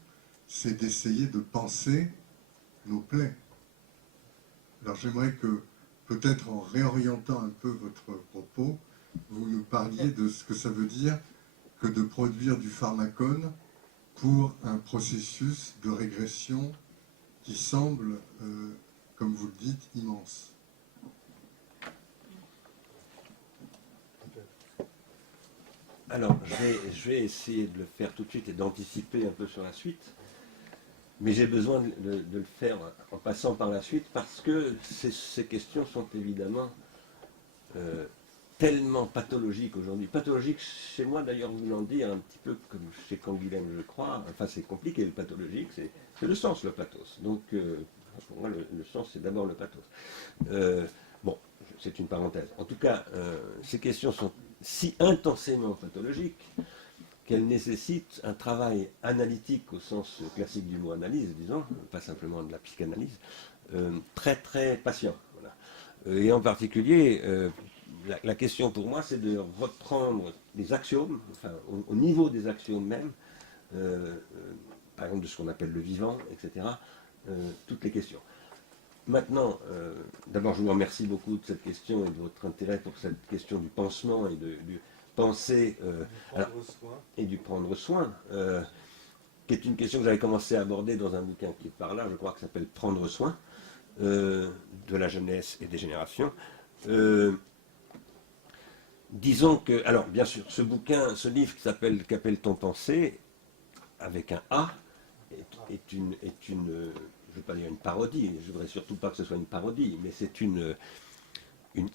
c'est d'essayer de penser nos plaies. Alors j'aimerais que, peut-être en réorientant un peu votre propos, vous nous parliez de ce que ça veut dire que de produire du pharmacone pour un processus de régression qui semble, comme vous le dites, immense. Alors, je vais essayer de le faire tout de suite et d'anticiper un peu sur la suite, mais j'ai besoin de le faire en passant par la suite parce que ces questions sont évidemment tellement pathologiques aujourd'hui. Pathologiques chez moi d'ailleurs, voulant dire un petit peu comme chez Canguilhem, je crois. Enfin, c'est compliqué le pathologique, c'est le sens, le pathos. Donc, pour moi, le sens, c'est d'abord le pathos. Bon, c'est une parenthèse. En tout cas, ces questions sont si intensément pathologiques qu'elles nécessitent un travail analytique au sens classique du mot analyse, disons, pas simplement de la psychanalyse, très très patient. Voilà. Et en particulier, la question pour moi, c'est de reprendre les axiomes, enfin, au niveau des axiomes même, par exemple de ce qu'on appelle le vivant, etc., toutes les questions. Maintenant, d'abord, je vous remercie beaucoup de cette question et de votre intérêt pour cette question du pansement et du penser et du prendre soin, qui est une question que j'avais commencé à aborder dans un bouquin qui est par là, je crois, qui s'appelle Prendre soin, de la jeunesse et des générations. Disons que, alors bien sûr, ce livre qui s'appelle Qu'appelle-t-on penser, avec un A, est une je ne veux pas dire une parodie, je ne voudrais surtout pas que ce soit une parodie, mais c'est une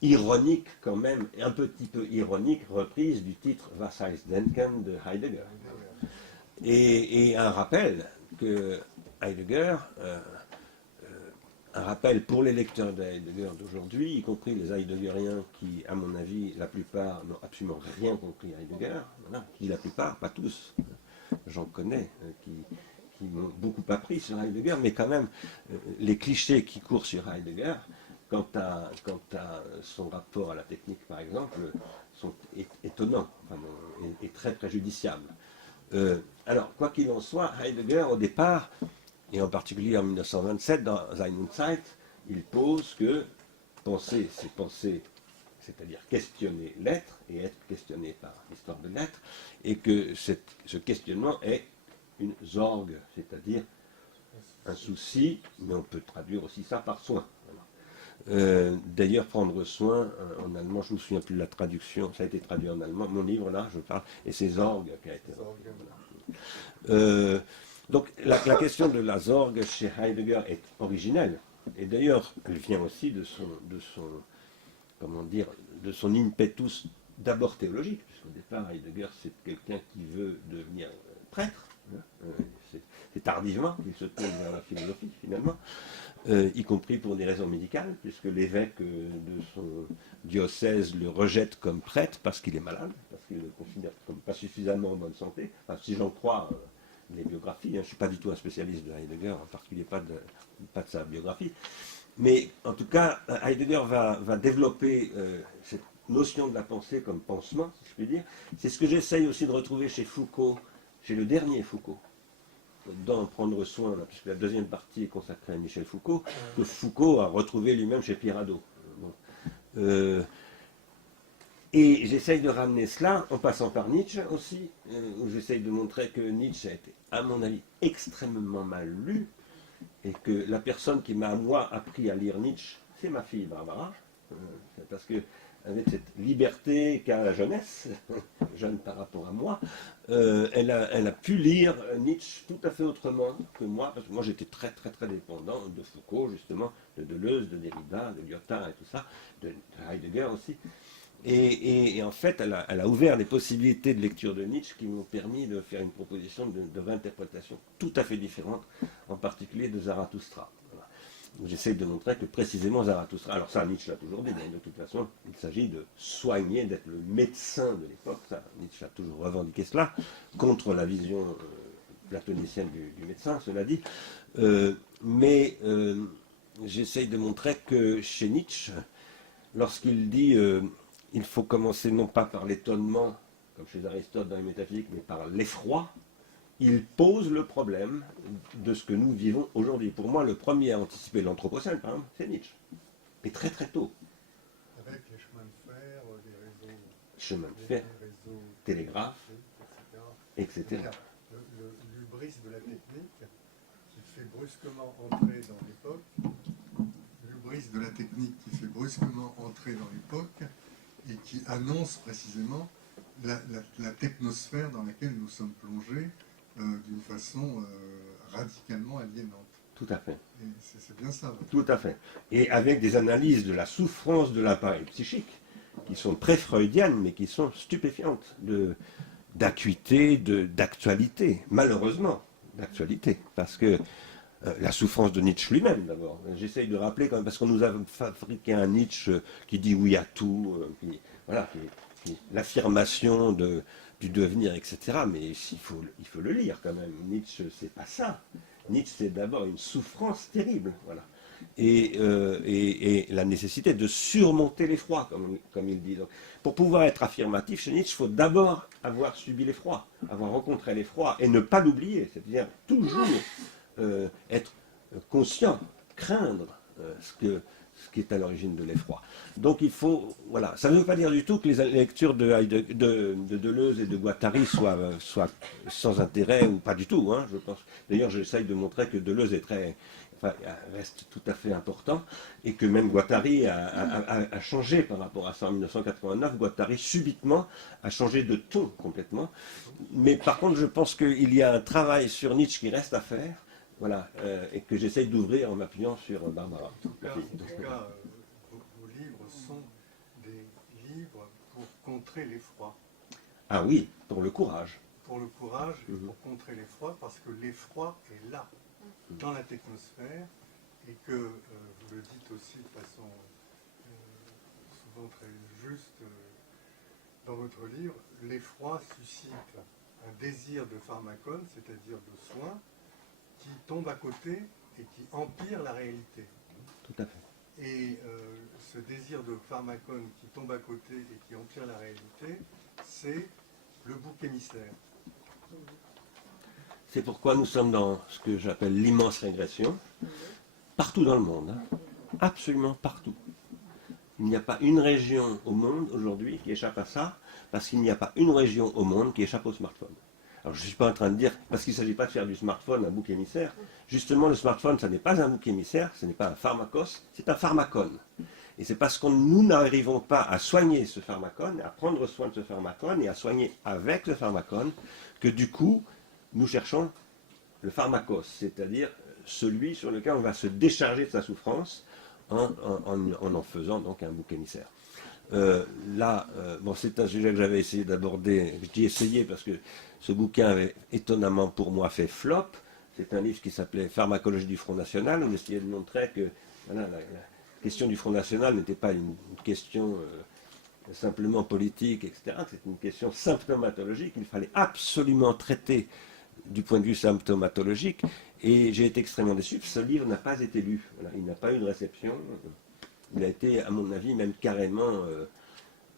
ironique quand même, un petit peu ironique reprise du titre Was heißt denken de Heidegger. Et un rappel que Heidegger, un rappel pour les lecteurs de Heidegger d'aujourd'hui, y compris les Heideggeriens qui, à mon avis, la plupart n'ont absolument rien compris à Heidegger, voilà. Je dis la plupart, pas tous, j'en connais, qui m'ont beaucoup appris sur Heidegger, mais quand même, les clichés qui courent sur Heidegger, quant à son rapport à la technique, par exemple, sont étonnants et très préjudiciables. Alors, quoi qu'il en soit, Heidegger, au départ, et en particulier en 1927, dans Sein und Zeit, il pose que penser, c'est-à-dire questionner l'être et être questionné par l'histoire de l'être, et que ce questionnement est une zorgue, c'est-à-dire un souci, mais on peut traduire aussi ça par soin. D'ailleurs, prendre soin, en allemand, je ne me souviens plus de la traduction, ça a été traduit en allemand, mon livre là, je parle, et c'est Zorg qui a été. Donc la question de la Zorg chez Heidegger est originelle, et d'ailleurs, elle vient aussi de son impetus d'abord théologique, puisqu'au départ, Heidegger, c'est quelqu'un qui veut devenir prêtre, c'est tardivement qu'il se tourne vers la philosophie, finalement. Y compris pour des raisons médicales, puisque l'évêque de son diocèse le rejette comme prêtre parce qu'il est malade, parce qu'il le considère comme pas suffisamment en bonne santé. Enfin, si j'en crois les biographies, je ne suis pas du tout un spécialiste de Heidegger, en particulier pas de sa biographie, mais en tout cas, Heidegger va développer cette notion de la pensée comme pansement, si je puis dire. C'est ce que j'essaye aussi de retrouver chez Foucault, chez le dernier Foucault, d'en prendre soin, là, puisque la deuxième partie est consacrée à Michel Foucault, que Foucault a retrouvé lui-même chez Piradeau. Bon. Et j'essaye de ramener cela en passant par Nietzsche aussi, où j'essaye de montrer que Nietzsche a été, à mon avis, extrêmement mal lu, et que la personne qui m'a, moi, appris à lire Nietzsche, c'est ma fille Barbara, parce que avec cette liberté qu'a la jeunesse, jeune par rapport à moi, elle a pu lire Nietzsche tout à fait autrement que moi, parce que moi j'étais très très très dépendant de Foucault, justement, de Deleuze, de Derrida, de Lyotard et tout ça, de Heidegger aussi. Et en fait, elle a ouvert des possibilités de lecture de Nietzsche qui m'ont permis de faire une proposition de réinterprétation tout à fait différente, en particulier de Zarathustra. Voilà. J'essaye de montrer que précisément Zarathustra, alors ça Nietzsche l'a toujours dit, de toute façon, il s'agit de soigner, d'être le médecin de l'époque, ça Nietzsche a toujours revendiqué cela, contre la vision platonicienne du médecin, cela dit, mais j'essaye de montrer que chez Nietzsche, lorsqu'il dit il faut commencer non pas par l'étonnement, comme chez Aristote dans les métaphysiques, mais par l'effroi, il pose le problème de ce que nous vivons aujourd'hui. Pour moi, le premier à anticiper l'Anthropocène, par exemple, c'est Nietzsche. Mais très très tôt. Avec les chemins de fer, les réseaux, Chemin de fer, réseaux télégraphe, etc. L'hubris de la technique qui fait brusquement entrer dans l'époque, l'hubris de la technique qui fait brusquement entrer dans l'époque et qui annonce précisément la technosphère dans laquelle nous sommes plongés d'une façon radicalement aliénante. Tout à fait. C'est bien ça. Tout à fait. Et avec des analyses de la souffrance de l'appareil psychique, qui sont pré-freudiennes, mais qui sont stupéfiantes, d'acuité, d'actualité, malheureusement, d'actualité. Parce que la souffrance de Nietzsche lui-même, d'abord. J'essaye de rappeler, quand même, parce qu'on nous a fabriqué un Nietzsche qui dit oui à tout, voilà, l'affirmation du devenir, etc. Mais il faut le lire, quand même. Nietzsche, c'est pas ça. Nietzsche, c'est d'abord une souffrance terrible, voilà. Et la nécessité de surmonter l'effroi, comme il dit. Donc, pour pouvoir être affirmatif chez Nietzsche, il faut d'abord avoir subi l'effroi, avoir rencontré l'effroi, et ne pas l'oublier, c'est-à-dire toujours être conscient, craindre ce qui est à l'origine de l'effroi. Donc il faut, voilà, ça ne veut pas dire du tout que les lectures de Deleuze et de Guattari soient sans intérêt, ou pas du tout, hein, je pense. D'ailleurs, j'essaye de montrer que Deleuze reste tout à fait important, et que même Guattari a changé par rapport à ça en 1989. Guattari, subitement, a changé de ton complètement. Mais par contre, je pense qu'il y a un travail sur Nietzsche qui reste à faire, voilà, et que j'essaye d'ouvrir en m'appuyant sur Barbara. En tout cas, vos livres sont des livres pour contrer l'effroi. Ah oui, pour le courage. Pour le courage et pour contrer l'effroi, parce que l'effroi est là, dans la technosphère, et que, vous le dites aussi de façon souvent très juste dans votre livre, l'effroi suscite un désir de pharmacone, c'est-à-dire de soins, qui tombe à côté et qui empire la réalité. Tout à fait. Et ce désir de pharmacone qui tombe à côté et qui empire la réalité, c'est le bouc émissaire. C'est pourquoi nous sommes dans ce que j'appelle l'immense régression, partout dans le monde, hein, absolument partout. Il n'y a pas une région au monde aujourd'hui qui échappe à ça, parce qu'il n'y a pas une région au monde qui échappe au smartphone. Alors je ne suis pas en train de dire, parce qu'il ne s'agit pas de faire du smartphone un bouc émissaire, justement le smartphone, ça n'est pas un bouc émissaire, ce n'est pas un pharmacos, c'est un pharmacone. Et c'est parce que nous n'arrivons pas à soigner ce pharmacone, à prendre soin de ce pharmacone et à soigner avec le pharmacone, que du coup, nous cherchons le pharmacos, c'est-à-dire celui sur lequel on va se décharger de sa souffrance en faisant donc un bouc émissaire. Bon, c'est un sujet que j'avais essayé d'aborder, je dis essayé parce que ce bouquin avait étonnamment pour moi fait flop. C'est un livre qui s'appelait Pharmacologie du Front National, où j'essayais de montrer que voilà, la question du Front National n'était pas une question simplement politique, etc. C'est une question symptomatologique. Il fallait absolument traiter du point de vue symptomatologique. Et j'ai été extrêmement déçu, parce que ce livre n'a pas été lu. Voilà, il n'a pas eu de réception. Il a été, à mon avis, même carrément,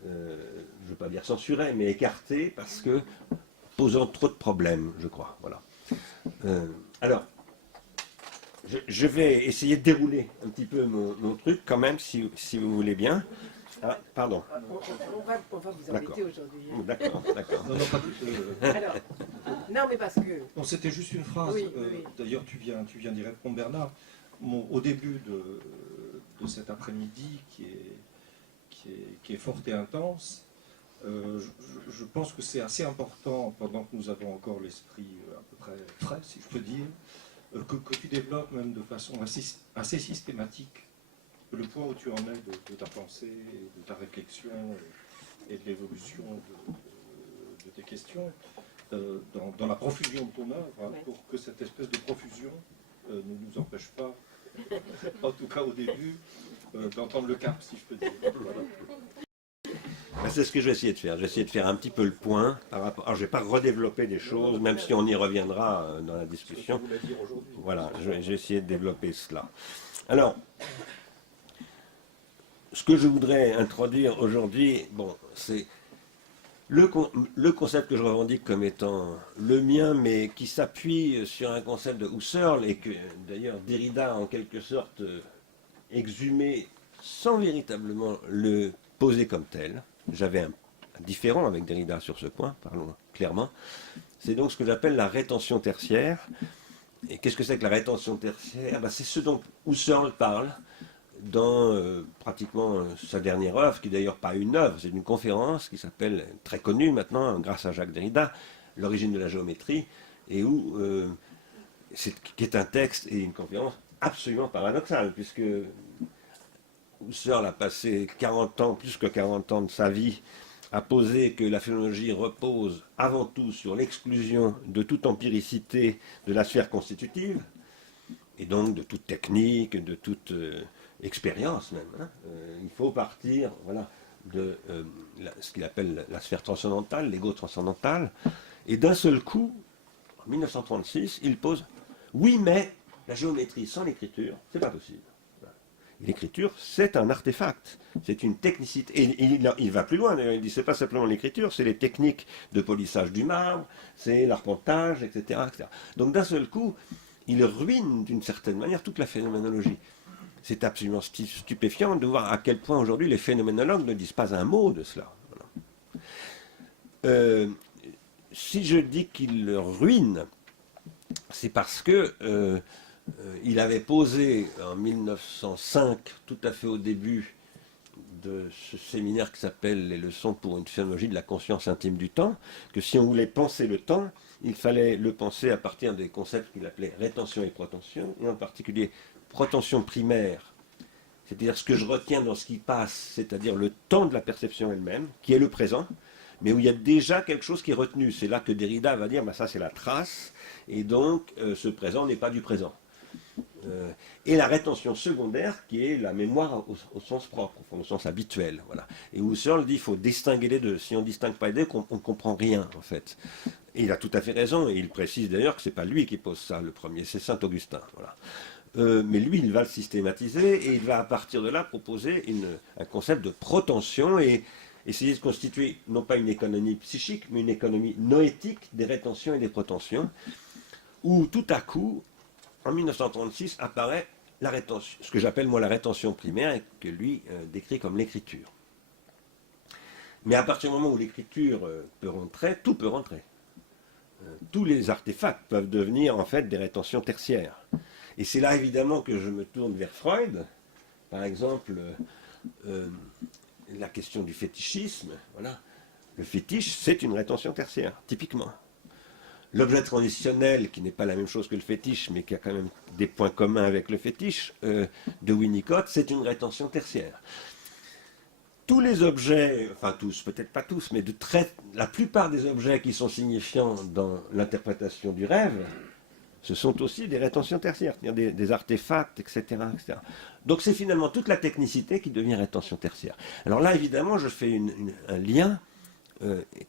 je ne veux pas dire censuré, mais écarté, parce que posant trop de problèmes, je crois. Voilà. Alors, je vais essayer de dérouler un petit peu mon truc, quand même, si vous voulez bien. Ah, pardon. On va vous embêter aujourd'hui. D'accord, d'accord. Non, pas du tout. Alors, non, mais parce que... Non, c'était juste une phrase. Oui, oui. D'ailleurs, tu viens d'y répondre, Bernard. Au début de cet après-midi, qui est fort et intense, je pense que c'est assez important, pendant que nous avons encore l'esprit à peu près frais, si je peux dire, que tu développes même de façon assez systématique le point où tu en es de ta pensée, de ta réflexion et de l'évolution de tes questions, dans la profusion de ton œuvre, hein, Ouais. pour que cette espèce de profusion ne nous empêche pas, en tout cas au début, d'entendre le cap, si je peux dire. Voilà. C'est ce que je vais essayer de faire. Je vais essayer de faire un petit peu le point par rapport. Alors, je ne vais pas redévelopper des choses, même si on y reviendra dans la Ce que tu discussion. voulais dire aujourd'hui. Voilà, je vais essayer de développer cela. Alors, ce que je voudrais introduire aujourd'hui, bon, c'est le concept que je revendique comme étant le mien, mais qui s'appuie sur un concept de Husserl, et que d'ailleurs Derrida, en quelque sorte, exhumé sans véritablement le poser comme tel. J'avais un différent avec Derrida sur ce point, parlons clairement. C'est donc ce que j'appelle la rétention tertiaire. Et qu'est-ce que c'est que la rétention tertiaire? C'est ce dont Husserl parle dans pratiquement sa dernière œuvre, qui n'est d'ailleurs pas une œuvre, c'est une conférence qui s'appelle, très connue maintenant, grâce à Jacques Derrida, L'origine de la géométrie, et qui est un texte et une conférence absolument paradoxale, puisque Husserl a passé 40 ans, plus que 40 ans de sa vie, à poser que la phénoménologie repose avant tout sur l'exclusion de toute empiricité de la sphère constitutive, et donc de toute technique, de toute expérience même. Hein. Il faut partir de ce qu'il appelle la sphère transcendantale, l'ego transcendantal, et d'un seul coup, en 1936, il pose « Oui, mais la géométrie sans l'écriture, c'est pas possible. » L'écriture, c'est un artefact, c'est une technicité. Et il va plus loin, il dit c'est pas simplement l'écriture, c'est les techniques de polissage du marbre, c'est l'arpentage, etc., etc. Donc d'un seul coup, il ruine d'une certaine manière toute la phénoménologie. C'est absolument stupéfiant de voir à quel point aujourd'hui les phénoménologues ne disent pas un mot de cela. Voilà. Si je dis qu'il le ruine, c'est parce que il avait posé en 1905, tout à fait au début de ce séminaire qui s'appelle Les leçons pour une phénoménologie de la conscience intime du temps, que si on voulait penser le temps, il fallait le penser à partir des concepts qu'il appelait rétention et protension, et en particulier protension primaire, c'est-à-dire ce que je retiens dans ce qui passe, c'est-à-dire le temps de la perception elle-même, qui est le présent, mais où il y a déjà quelque chose qui est retenu. C'est là que Derrida va dire, ça c'est la trace, et donc ce présent n'est pas du présent. Et la rétention secondaire qui est la mémoire au sens propre, au sens habituel. Voilà. Et Husserl dit qu'il faut distinguer les deux. Si on ne distingue pas les deux, on ne comprend rien en fait. Et il a tout à fait raison, et il précise d'ailleurs que ce n'est pas lui qui pose ça le premier, c'est Saint Augustin. Voilà. Mais lui, il va le systématiser, et il va à partir de là proposer un concept de protension, et essayer de constituer non pas une économie psychique, mais une économie noétique des rétentions et des protensions, où tout à coup, en 1936, apparaît la rétention, ce que j'appelle moi la rétention primaire et que lui décrit comme l'écriture. Mais à partir du moment où l'écriture peut rentrer, tout peut rentrer. Tous les artefacts peuvent devenir en fait des rétentions tertiaires. Et c'est là évidemment que je me tourne vers Freud. Par exemple, la question du fétichisme. Voilà. Le fétiche, c'est une rétention tertiaire, typiquement. L'objet transitionnel, qui n'est pas la même chose que le fétiche, mais qui a quand même des points communs avec le fétiche, de Winnicott, c'est une rétention tertiaire. Tous les objets, enfin tous, peut-être pas tous, mais la plupart des objets qui sont signifiants dans l'interprétation du rêve, ce sont aussi des rétentions tertiaires, c'est-à-dire des artefacts, etc., etc. Donc c'est finalement toute la technicité qui devient rétention tertiaire. Alors là, évidemment, je fais un lien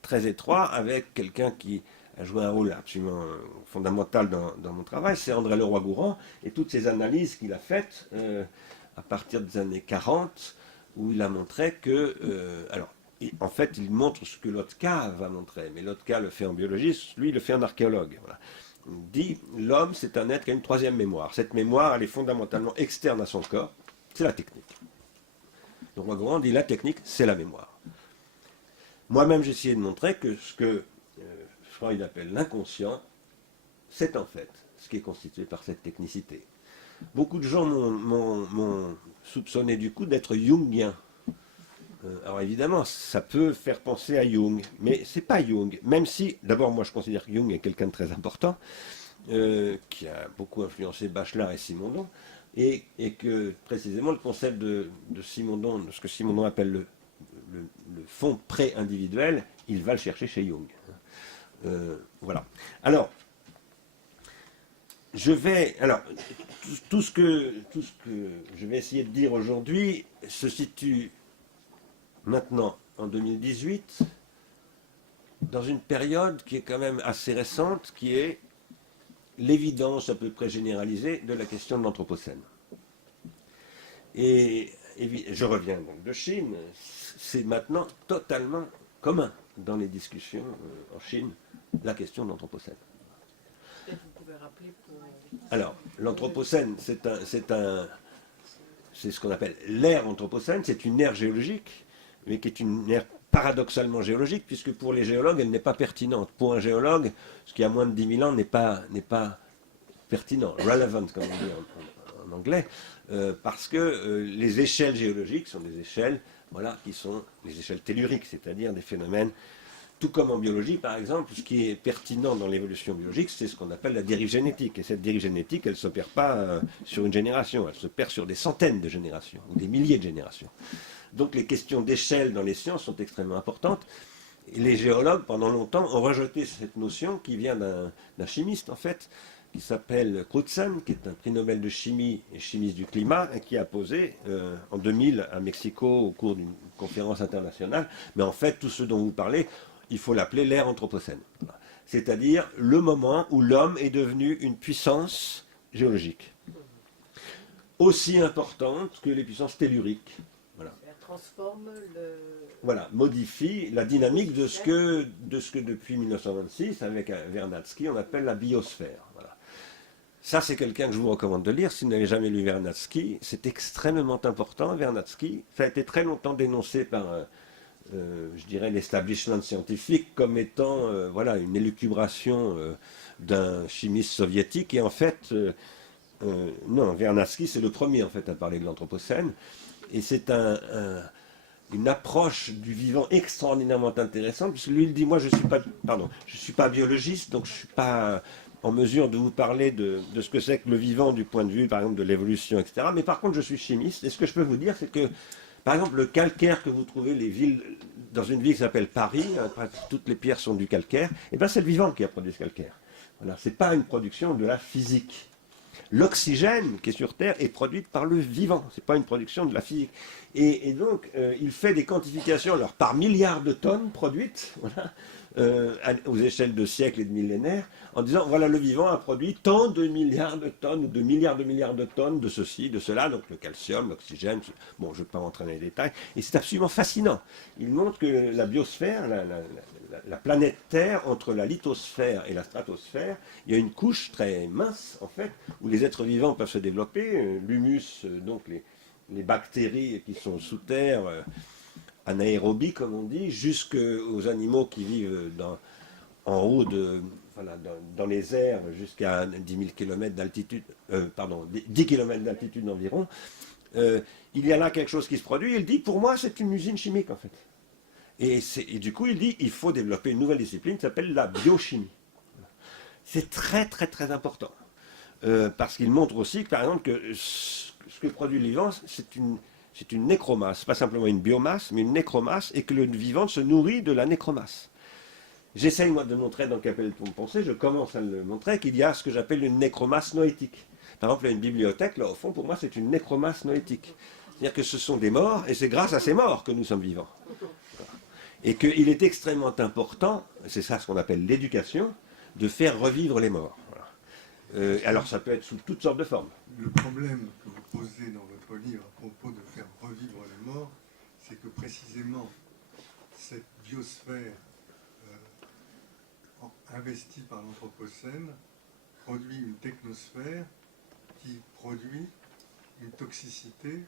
très étroit avec quelqu'un qui a joué un rôle absolument fondamental dans mon travail, c'est André Leroi-Gourhan, et toutes ces analyses qu'il a faites à partir des années 40, où il a montré que, en fait, il montre ce que Lotka va montrer, mais Lotka le fait en biologiste, lui, il le fait en archéologue. Voilà. Il dit, l'homme, c'est un être qui a une troisième mémoire. Cette mémoire, elle est fondamentalement externe à son corps, c'est la technique. Donc, Gourhan dit, la technique, c'est la mémoire. Moi-même, j'ai essayé de montrer que ce que Freud appelle l'inconscient, c'est en fait ce qui est constitué par cette technicité. Beaucoup de gens m'ont soupçonné du coup d'être jungien. Alors évidemment, ça peut faire penser à Jung, mais c'est pas Jung. Même si, d'abord, moi je considère que Jung est quelqu'un de très important, qui a beaucoup influencé Bachelard et Simondon, et que précisément le concept de Simondon, de ce que Simondon appelle le fond pré-individuel, il va le chercher chez Jung. Voilà. Alors, tout ce que je vais essayer de dire aujourd'hui se situe maintenant en 2018 dans une période qui est quand même assez récente, qui est l'évidence à peu près généralisée de la question de l'Anthropocène. Et je reviens donc de Chine, c'est maintenant totalement commun dans les discussions en Chine, la question de l'Anthropocène. Vous pouvez rappeler pour... Alors, l'Anthropocène, c'est ce qu'on appelle l'ère Anthropocène, c'est une ère géologique, mais qui est une ère paradoxalement géologique, puisque pour les géologues, elle n'est pas pertinente. Pour un géologue, ce qui a moins de 10 000 ans n'est pas pertinent, relevant, comme on dit en anglais, parce que les échelles géologiques sont des échelles, voilà, qui sont les échelles telluriques, c'est-à-dire des phénomènes. Tout comme en biologie, par exemple, ce qui est pertinent dans l'évolution biologique, c'est ce qu'on appelle la dérive génétique. Et cette dérive génétique, elle ne s'opère pas sur une génération, elle se perd sur des centaines de générations, ou des milliers de générations. Donc les questions d'échelle dans les sciences sont extrêmement importantes. Et les géologues, pendant longtemps, ont rejeté cette notion qui vient d'un chimiste, en fait, qui s'appelle Crutzen, qui est un prix Nobel de chimie et chimiste du climat, et qui a posé en 2000 à Mexico, au cours d'une conférence internationale, mais en fait, tout ce dont vous parlez, il faut l'appeler l'ère Anthropocène. C'est-à-dire le moment où l'homme est devenu une puissance géologique, aussi importante que les puissances telluriques. Voilà. Elle transforme le... Voilà, modifie la dynamique de ce que depuis 1926, avec Vernadsky, on appelle la biosphère. Voilà. Ça, c'est quelqu'un que je vous recommande de lire. Si vous n'avez jamais lu Vernadsky, c'est extrêmement important. Vernadsky, ça a été très longtemps dénoncé par... je dirais l'establishment scientifique comme étant voilà, une élucubration d'un chimiste soviétique. Et en fait, non, Vernadsky, c'est le premier en fait à parler de l'Anthropocène. Et c'est une approche du vivant extraordinairement intéressante, puisque lui, il dit, moi, je suis pas biologiste, donc je ne suis pas en mesure de vous parler de ce que c'est que le vivant du point de vue, par exemple, de l'évolution, etc. Mais par contre, je suis chimiste, et ce que je peux vous dire, c'est que par exemple, le calcaire que vous trouvez dans une ville qui s'appelle Paris, toutes les pierres sont du calcaire, et bien c'est le vivant qui a produit ce calcaire. Voilà, ce n'est pas une production de la physique. L'oxygène qui est sur Terre est produit par le vivant, ce n'est pas une production de la physique. Et donc, il fait des quantifications alors, par milliards de tonnes produites, voilà, aux échelles de siècles et de millénaires, en disant, voilà, le vivant a produit tant de milliards de tonnes, ou de milliards de tonnes de ceci, de cela, donc le calcium, l'oxygène, bon, je ne vais pas rentrer dans les détails, et c'est absolument fascinant. Il montre que la biosphère, la planète Terre, entre la lithosphère et la stratosphère, il y a une couche très mince, en fait, où les êtres vivants peuvent se développer, l'humus, donc les bactéries qui sont sous terre, anaérobies, comme on dit, jusqu'aux animaux qui vivent en haut voilà, dans les airs jusqu'à 10 000 km d'altitude, 10 km d'altitude environ. Il y a là quelque chose qui se produit. Il dit, pour moi, c'est une usine chimique, en fait. Et du coup, il dit, il faut développer une nouvelle discipline qui s'appelle la biochimie. C'est très, très, très important. Parce qu'il montre aussi, par exemple, que ce que produit le vivant, c'est une nécromasse. Pas simplement une biomasse, mais une nécromasse, et que le vivant se nourrit de la nécromasse. J'essaye, moi, de montrer dans Qu'appelle ton pensée, je commence à le montrer, qu'il y a ce que j'appelle une nécromasse noétique. Par exemple, il y a une bibliothèque, là, au fond, pour moi, c'est une nécromasse noétique. C'est-à-dire que ce sont des morts, et c'est grâce à ces morts que nous sommes vivants. Et qu'il est extrêmement important, c'est ça ce qu'on appelle l'éducation, de faire revivre les morts. Voilà. Alors ça peut être sous toutes sortes de formes. Le problème que vous posez dans votre livre à propos de faire revivre les morts, c'est que précisément cette biosphère investie par l'Anthropocène produit une technosphère qui produit une toxicité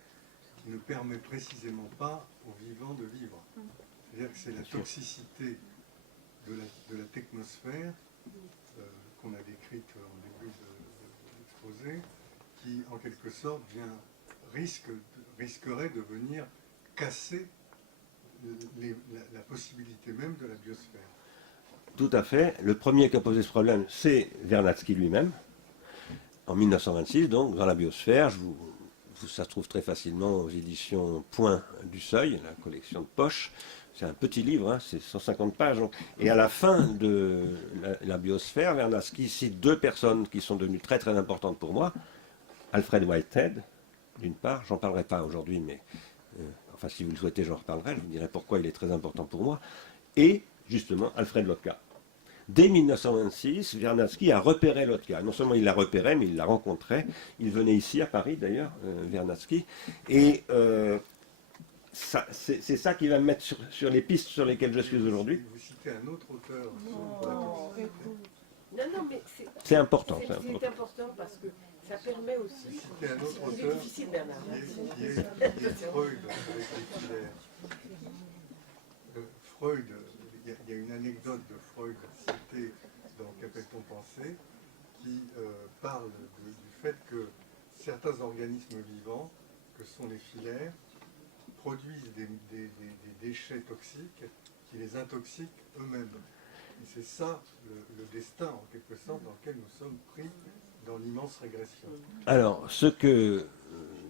qui ne permet précisément pas aux vivants de vivre. C'est-à-dire que c'est la toxicité de la technosphère qu'on a décrite en début de l'exposé, qui en quelque sorte risquerait de venir casser la possibilité même de la biosphère. Tout à fait. Le premier qui a posé ce problème, c'est Vernadsky lui-même, en 1926, donc dans la biosphère. Ça se trouve très facilement aux éditions Point du Seuil, la collection de poche. C'est un petit livre, hein, c'est 150 pages. Donc. Et à la fin de la biosphère, Vernadsky cite deux personnes qui sont devenues très très importantes pour moi. Alfred Whitehead, d'une part, j'en parlerai pas aujourd'hui, mais enfin si vous le souhaitez, j'en reparlerai, je vous dirai pourquoi il est très important pour moi. Et justement, Alfred Lotka. Dès 1926, Vernadsky a repéré Lotka. Non seulement il l'a repéré, mais il l'a rencontré. Il venait ici, à Paris d'ailleurs, Vernadsky. Et c'est ça qui va me mettre sur les pistes sur lesquelles je suis aujourd'hui. Vous citez un autre auteur. Non, mais c'est important. C'est important parce que ça permet aussi. C'est un autre Il est auteur difficile, Bernard. qui est Freud avec les filaires. Freud, il y a une anecdote de Freud citée dans Qu'appelle-t-on penser qui parle du fait que certains organismes vivants, que sont les filaires, produisent des déchets toxiques qui les intoxiquent eux-mêmes. Et c'est ça le destin, en quelque sorte, dans lequel nous sommes pris dans l'immense régression. Alors, ce que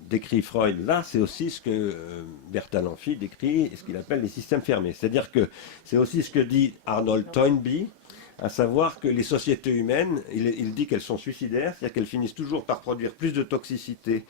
décrit Freud là, c'est aussi ce que Bertalan Amphi décrit, ce qu'il appelle les systèmes fermés. C'est-à-dire que c'est aussi ce que dit Arnold Toynbee, à savoir que les sociétés humaines, il dit qu'elles sont suicidaires, c'est-à-dire qu'elles finissent toujours par produire plus de toxicité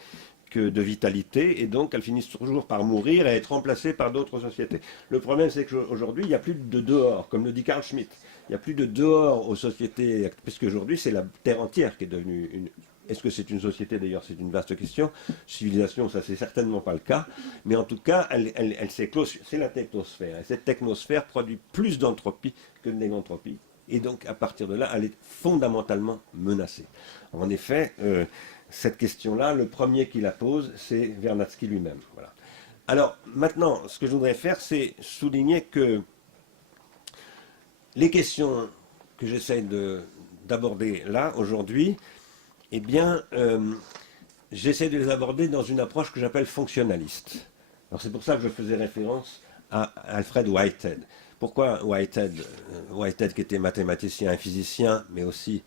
que de vitalité, et donc elles finissent toujours par mourir et être remplacées par d'autres sociétés. Le problème, c'est qu'aujourd'hui, il n'y a plus de dehors, comme le dit Carl Schmitt. Il n'y a plus de dehors aux sociétés, puisqu'aujourd'hui, c'est la Terre entière qui est devenue une... Est-ce que c'est une société, d'ailleurs, c'est une vaste question. Civilisation, ça, c'est certainement pas le cas. Mais en tout cas, elle s'éclose, c'est la technosphère. Et cette technosphère produit plus d'entropie que de négantropie. Et donc, à partir de là, elle est fondamentalement menacée. En effet, cette question-là, le premier qui la pose, c'est Vernadsky lui-même. Voilà. Alors, maintenant, ce que je voudrais faire, c'est souligner que les questions que j'essaie d'aborder là, aujourd'hui, eh bien, j'essaie de les aborder dans une approche que j'appelle fonctionnaliste. Alors, c'est pour ça que je faisais référence à Alfred Whitehead. Pourquoi Whitehead Whitehead, qui était mathématicien et physicien, mais aussi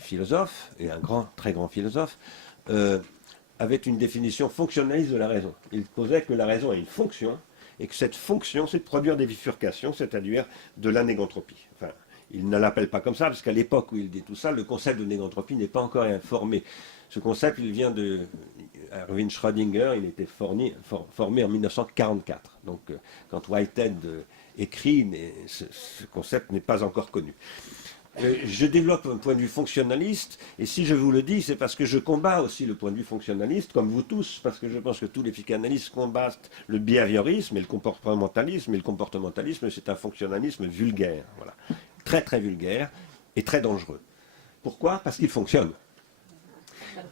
philosophe, et un très grand philosophe, avait une définition fonctionnaliste de la raison. Il posait que la raison a une fonction, et que cette fonction, c'est de produire des bifurcations, c'est-à-dire de la négantropie. Enfin, il ne l'appelle pas comme ça, parce qu'à l'époque où il dit tout ça, le concept de négantropie n'est pas encore informé. Ce concept, il vient de Erwin Schrödinger, il était formé en 1944. Donc, quand Whitehead écrit, ce concept n'est pas encore connu. je développe un point de vue fonctionnaliste, et si je vous le dis, c'est parce que je combats aussi le point de vue fonctionnaliste, comme vous tous, parce que je pense que tous les psychanalystes combattent le behaviorisme et le comportementalisme, et le comportementalisme, c'est un fonctionnalisme vulgaire, voilà. Très très vulgaire et très dangereux. Pourquoi? Parce qu'il fonctionne.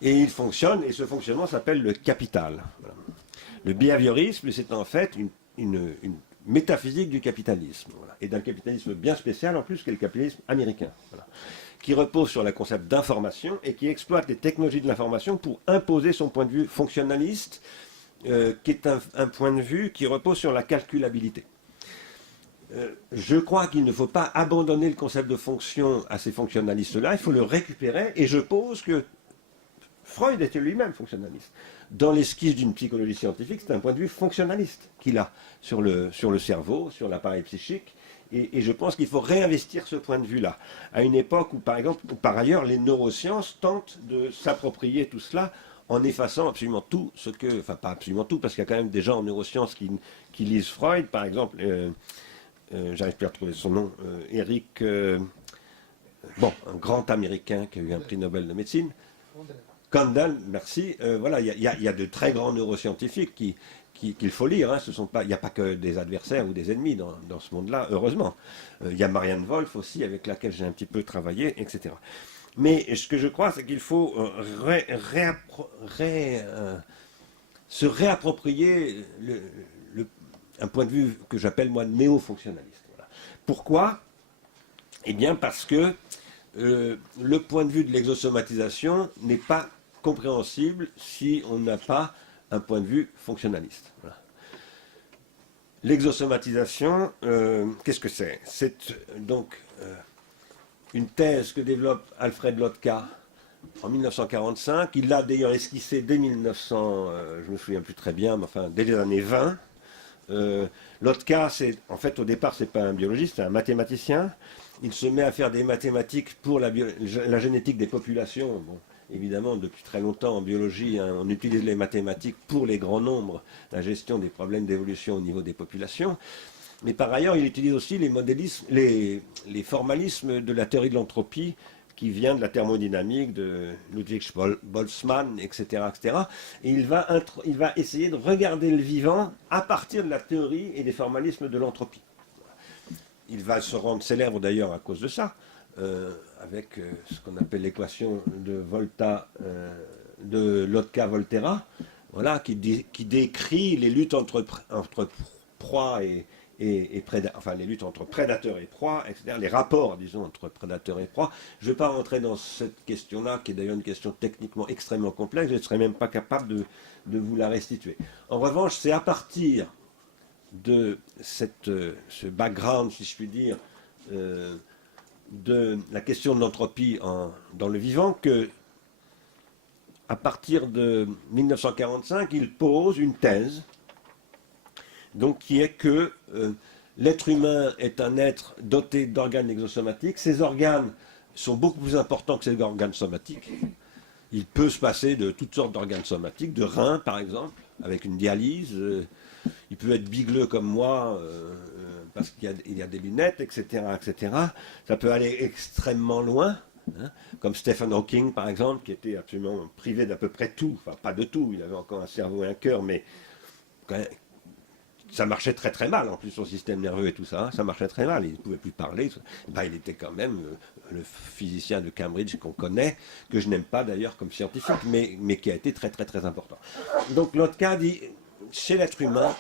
Et il fonctionne, et ce fonctionnement s'appelle le capital. Voilà. Le behaviorisme, c'est en fait une métaphysique du capitalisme, voilà. Et d'un capitalisme bien spécial en plus, qui est le capitalisme américain, voilà. Qui repose sur le concept d'information et qui exploite les technologies de l'information pour imposer son point de vue fonctionnaliste, qui est un point de vue qui repose sur la calculabilité. Je crois qu'il ne faut pas abandonner le concept de fonction à ces fonctionnalistes-là, il faut le récupérer, et je pose que Freud était lui-même fonctionnaliste. Dans l'esquisse d'une psychologie scientifique, c'est un point de vue fonctionnaliste qu'il a sur le cerveau, sur l'appareil psychique, et je pense qu'il faut réinvestir ce point de vue-là, à une époque où, par exemple, par ailleurs, les neurosciences tentent de s'approprier tout cela en effaçant absolument tout ce que... Enfin, pas absolument tout, parce qu'il y a quand même des gens en neurosciences qui lisent Freud, par exemple... j'arrive plus à retrouver son nom, Eric, un grand Américain qui a eu un prix Nobel de médecine, Kandel, merci. Voilà, il y a de très grands neuroscientifiques qu'il faut lire. Hein, il n'y a pas que des adversaires ou des ennemis dans ce monde-là, heureusement. Il y a Marianne Wolf aussi, avec laquelle j'ai un petit peu travaillé, etc. Mais ce que je crois, c'est qu'il faut se réapproprier un point de vue que j'appelle moi néo-fonctionnaliste. Voilà. Pourquoi? Eh bien parce que le point de vue de l'exosomatisation n'est pas compréhensible si on n'a pas un point de vue fonctionnaliste. Voilà. L'exosomatisation, qu'est-ce que c'est? C'est donc une thèse que développe Alfred Lotka en 1945. Il l'a d'ailleurs esquissé dès 1900, je ne me souviens plus très bien, mais enfin dès les années 20. Lotka, en fait, au départ, c'est pas un biologiste, c'est un mathématicien. Il se met à faire des mathématiques pour la génétique des populations. Bon, évidemment, depuis très longtemps en biologie, hein, on utilise les mathématiques pour les grands nombres, la gestion des problèmes d'évolution au niveau des populations. Mais par ailleurs, il utilise aussi les formalismes de la théorie de l'entropie qui vient de la thermodynamique de Ludwig Boltzmann, etc., etc. Et il va essayer de regarder le vivant à partir de la théorie et des formalismes de l'entropie. Il va se rendre célèbre d'ailleurs à cause de ça, avec ce qu'on appelle l'équation de Lotka-Volterra, voilà, qui décrit les luttes entre proies les luttes entre prédateurs et proies, etc., les rapports, disons, entre prédateurs et proies. Je ne vais pas rentrer dans cette question-là, qui est d'ailleurs une question techniquement extrêmement complexe, je ne serais même pas capable de vous la restituer. En revanche, c'est à partir de ce background, si je puis dire, de la question de l'entropie dans le vivant, que, à partir de 1945, il pose une thèse, donc qui est que l'être humain est un être doté d'organes exosomatiques. Ces organes sont beaucoup plus importants que ces organes somatiques. Il peut se passer de toutes sortes d'organes somatiques, de reins par exemple, avec une dialyse. Il peut être bigleux comme moi, parce qu'il y a des lunettes, etc., etc. Ça peut aller extrêmement loin, hein, comme Stephen Hawking par exemple, qui était absolument privé d'à peu près tout. Enfin, pas de tout, il avait encore un cerveau et un cœur, mais quand même, ça marchait très très mal, en plus son système nerveux et tout ça, ça marchait très mal, il ne pouvait plus parler. Ben, il était quand même le physicien de Cambridge qu'on connaît, que je n'aime pas d'ailleurs comme scientifique, mais qui a été très très très important. Donc Lotka dit, chez l'être humain,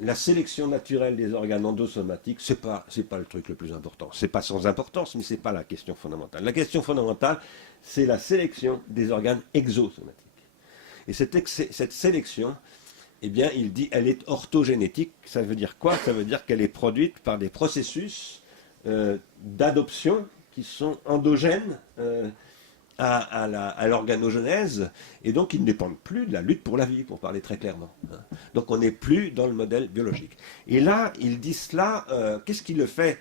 la sélection naturelle des organes endosomatiques, c'est pas le truc le plus important. C'est pas sans importance, mais c'est pas la question fondamentale. La question fondamentale, c'est la sélection des organes exosomatiques. Et cette sélection, eh bien, il dit elle est orthogénétique. Ça veut dire quoi? Ça veut dire qu'elle est produite par des processus d'adoption qui sont endogènes à l'organogenèse, et donc ils ne dépendent plus de la lutte pour la vie, pour parler très clairement. Donc on n'est plus dans le modèle biologique. Et là, il dit cela, qu'est-ce qui le fait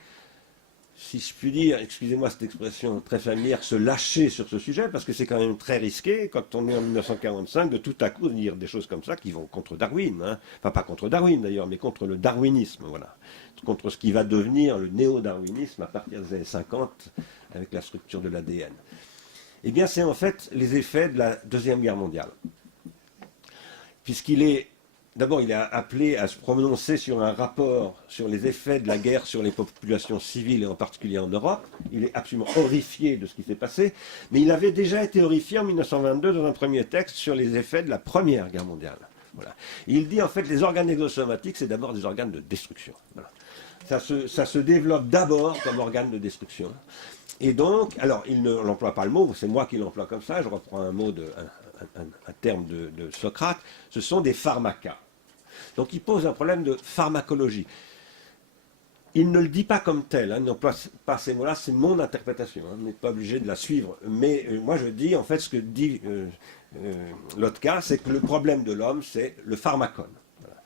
si je puis dire, excusez-moi cette expression très familière, se lâcher sur ce sujet, parce que c'est quand même très risqué, quand on est en 1945, de tout à coup dire des choses comme ça qui vont contre Darwin. Hein. Enfin, pas contre Darwin d'ailleurs, mais contre le darwinisme, voilà. Contre ce qui va devenir le néo-darwinisme à partir des années 50, avec la structure de l'ADN. Eh bien, c'est en fait les effets de la Deuxième Guerre mondiale. Puisqu'il est... D'abord, il est appelé à se prononcer sur un rapport sur les effets de la guerre sur les populations civiles et en particulier en Europe. Il est absolument horrifié de ce qui s'est passé, mais il avait déjà été horrifié en 1922 dans un premier texte sur les effets de la Première Guerre mondiale. Voilà. Il dit en fait les organes exosomatiques, c'est d'abord des organes de destruction. Voilà. Ça se développe d'abord comme organe de destruction. Et donc, alors il ne l'emploie pas le mot, c'est moi qui l'emploie comme ça, je reprends un mot un terme de Socrate, ce sont des pharmacas. Donc il pose un problème de pharmacologie. Il ne le dit pas comme tel, hein, il n'emploie pas ces mots-là, c'est mon interprétation, hein, on n'est pas obligé de la suivre. Mais moi je dis, en fait, ce que dit Lotka, c'est que le problème de l'homme, c'est le pharmacone. Voilà.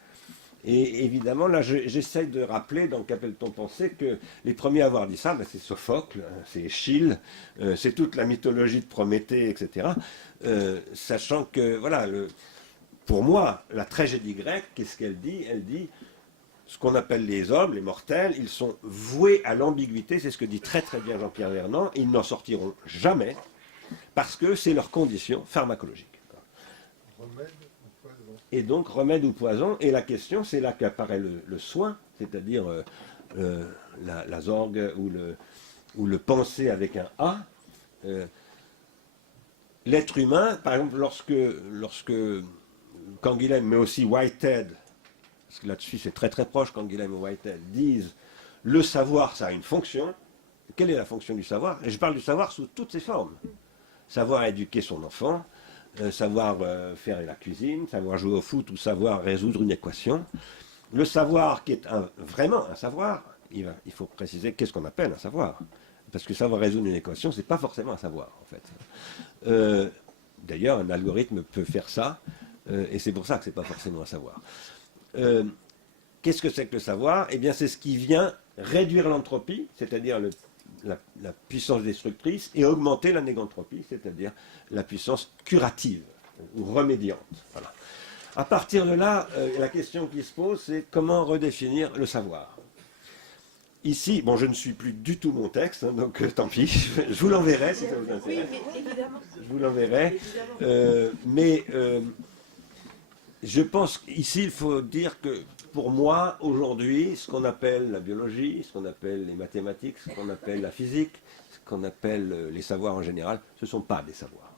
Et évidemment, là, j'essaye de rappeler dans Qu'appelle-t-on penser que les premiers à avoir dit ça, ben, c'est Sophocle, c'est Échille, c'est toute la mythologie de Prométhée, etc. Sachant que, voilà, pour moi, la tragédie grecque, qu'est-ce qu'elle dit? Elle dit, ce qu'on appelle les hommes, les mortels, ils sont voués à l'ambiguïté, c'est ce que dit très très bien Jean-Pierre Vernant, ils n'en sortiront jamais, parce que c'est leur condition pharmacologique. Remède ou poison. Et donc, remède ou poison, et la question, c'est là qu'apparaît le soin, c'est-à-dire la zorgue ou le penser avec un A. L'être humain, par exemple, lorsque Canguilhem, mais aussi Whitehead, parce que là-dessus c'est très très proche, Canguilhem et Whitehead, disent le savoir, ça a une fonction. Quelle est la fonction du savoir? Et je parle du savoir sous toutes ses formes. Savoir éduquer son enfant, savoir faire la cuisine, savoir jouer au foot ou savoir résoudre une équation. Le savoir qui est vraiment un savoir, il faut préciser qu'est-ce qu'on appelle un savoir. Parce que savoir résoudre une équation, c'est pas forcément un savoir en fait. D'ailleurs, un algorithme peut faire ça. Et c'est pour ça que ce n'est pas forcément un savoir. Qu'est-ce que c'est que le savoir? Eh bien, c'est ce qui vient réduire l'entropie, c'est-à-dire la puissance destructrice, et augmenter la négantropie, c'est-à-dire la puissance curative ou remédiante. Voilà. À partir de là, la question qui se pose, c'est comment redéfinir le savoir. Ici, bon, je ne suis plus du tout mon texte, hein, donc tant pis, je vous l'enverrai si ça vous intéresse. Oui, mais évidemment. Je vous l'enverrai. Je pense qu'ici, il faut dire que pour moi, aujourd'hui, ce qu'on appelle la biologie, ce qu'on appelle les mathématiques, ce qu'on appelle la physique, ce qu'on appelle les savoirs en général, ce ne sont pas des savoirs.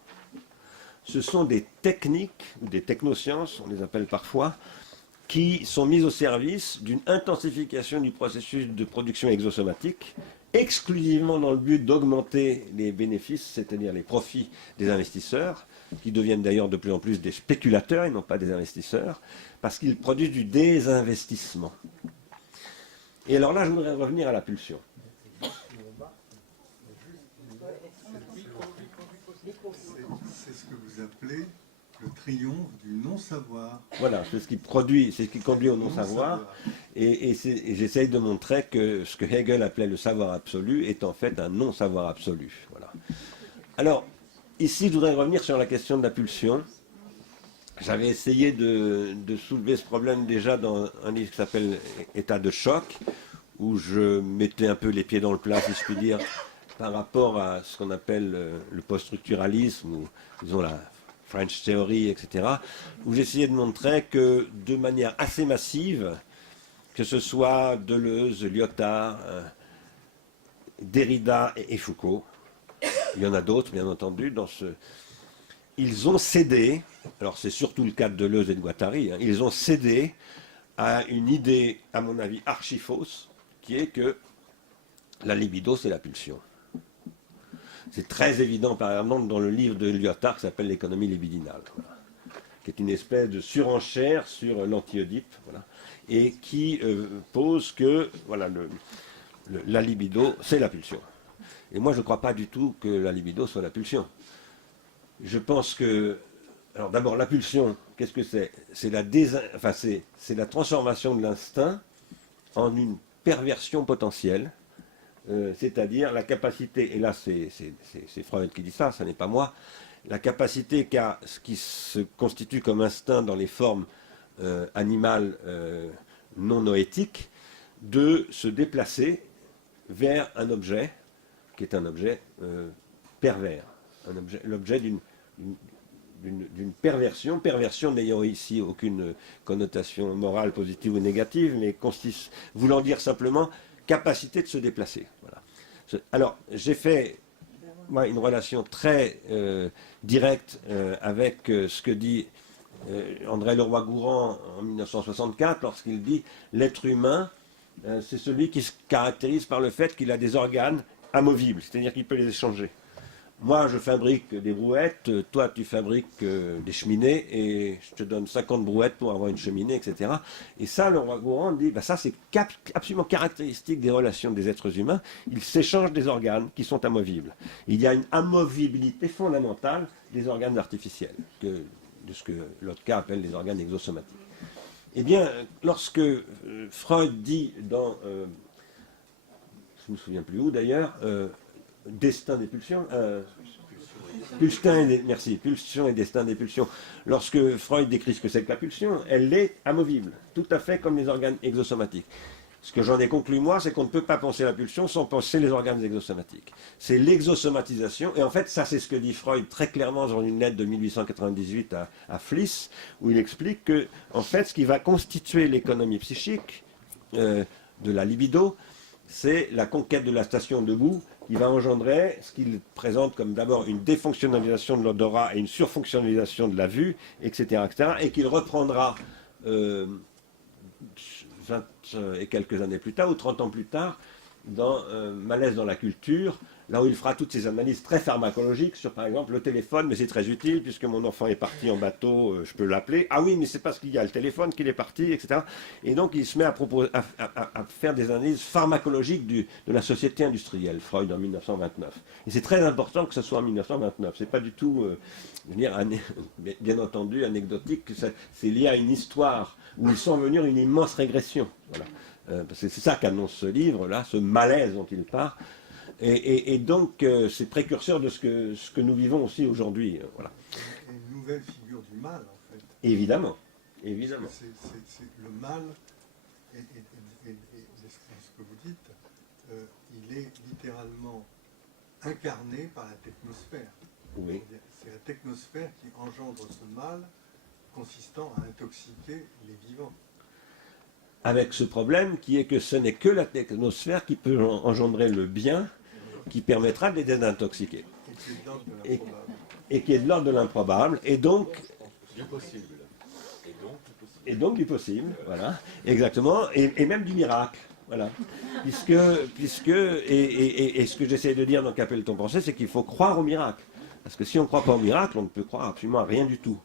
Ce sont des techniques, ou des technosciences, on les appelle parfois, qui sont mises au service d'une intensification du processus de production exosomatique, exclusivement dans le but d'augmenter les bénéfices, c'est-à-dire les profits des investisseurs, qui deviennent d'ailleurs de plus en plus des spéculateurs et non pas des investisseurs, parce qu'ils produisent du désinvestissement. Et alors là, je voudrais revenir à la pulsion. C'est ce que vous appelez le triomphe du non-savoir. Voilà, c'est ce qui produit, c'est ce qui conduit au non-savoir. Et j'essaye de montrer que ce que Hegel appelait le savoir absolu est en fait un non-savoir absolu. Voilà. Alors, ici, je voudrais revenir sur la question de la pulsion. J'avais essayé de soulever ce problème déjà dans un livre qui s'appelle État de choc, où je mettais un peu les pieds dans le plat, si je puis dire, par rapport à ce qu'on appelle le post-structuralisme, ou disons la French Theory, etc., où j'essayais de montrer que de manière assez massive, que ce soit Deleuze, Lyotard, Derrida et Foucault, il y en a d'autres bien entendu, ils ont cédé, alors c'est surtout le cas de Deleuze et de Guattari, hein, ils ont cédé à une idée, à mon avis, archi-fausse, qui est que la libido, c'est la pulsion. C'est très évident, par exemple, dans le livre de Lyotard qui s'appelle L'économie libidinale, voilà, qui est une espèce de surenchère sur l'anti-Oedipe, voilà, et qui pose que voilà, la libido, c'est la pulsion. Et moi, je ne crois pas du tout que la libido soit la pulsion. Je pense que... Alors d'abord, la pulsion, qu'est-ce que c'est? C'est la transformation de l'instinct en une perversion potentielle c'est-à-dire la capacité, et là c'est Freud qui dit ça, ça n'est pas moi, la capacité qu'a ce qui se constitue comme instinct dans les formes animales non noétiques de se déplacer vers un objet qui est un objet pervers, l'objet d'une perversion n'ayant ici aucune connotation morale positive ou négative, mais voulant dire simplement capacité de se déplacer. Voilà. Alors, j'ai fait moi, une relation très directe avec ce que dit André Leroi-Gourhan en 1964, lorsqu'il dit « l'être humain, c'est celui qui se caractérise par le fait qu'il a des organes amovibles, c'est-à-dire qu'il peut les échanger. Moi, je fabrique des brouettes, toi, tu fabriques des cheminées, et je te donne 50 brouettes pour avoir une cheminée, etc. » Et ça, Leroi-Gourhan dit, ça c'est absolument caractéristique des relations des êtres humains. Ils s'échangent des organes qui sont amovibles. Il y a une amovibilité fondamentale des organes artificiels, de ce que Lotka appelle les organes exosomatiques. Eh bien, lorsque Freud dit dans, je ne me souviens plus où d'ailleurs, Destin des pulsions, Pulsion et destin des pulsions. Lorsque Freud décrit ce que c'est que la pulsion, elle est amovible, tout à fait comme les organes exosomatiques. Ce que j'en ai conclu, moi, c'est qu'on ne peut pas penser la pulsion sans penser les organes exosomatiques. C'est l'exosomatisation, et en fait, ça c'est ce que dit Freud très clairement dans une lettre de 1898 à Fliss, où il explique que, en fait, ce qui va constituer l'économie psychique de la libido, c'est la conquête de la station debout, qui va engendrer ce qu'il présente comme d'abord une défonctionnalisation de l'odorat et une surfonctionnalisation de la vue, etc., et qu'il reprendra 20 et quelques années plus tard, ou 30 ans plus tard, dans Malaise dans la culture, là où il fera toutes ces analyses très pharmacologiques sur, par exemple, le téléphone, mais c'est très utile, puisque mon enfant est parti en bateau, je peux l'appeler. Ah oui, mais c'est parce qu'il y a le téléphone qu'il est parti, etc. Et donc, il se met à faire des analyses pharmacologiques de la société industrielle, Freud en 1929. Et c'est très important que ce soit en 1929. C'est pas du tout, je veux dire, bien entendu, anecdotique, c'est lié à une histoire où ils sont venus à une immense régression. Voilà. Parce que c'est ça qu'annonce ce livre-là, ce malaise dont il parle. Et donc, c'est précurseur de ce que nous vivons aussi aujourd'hui. Voilà. Une nouvelle figure du mal, en fait. Évidemment. Évidemment. C'est le mal, et ce que vous dites, il est littéralement incarné par la technosphère. Oui. C'est la technosphère qui engendre ce mal consistant à intoxiquer les vivants. Avec ce problème qui est que ce n'est que la technosphère qui peut engendrer le bien qui permettra de les désintoxiquer. Et qui est de l'ordre de l'improbable. Et donc du possible. Et donc du possible, voilà, exactement, et même du miracle. Voilà. Puisque et ce que j'essaie de dire dans Qu'appelle-t-on penser, c'est qu'il faut croire au miracle. Parce que si on ne croit pas au miracle, on ne peut croire absolument à rien du tout.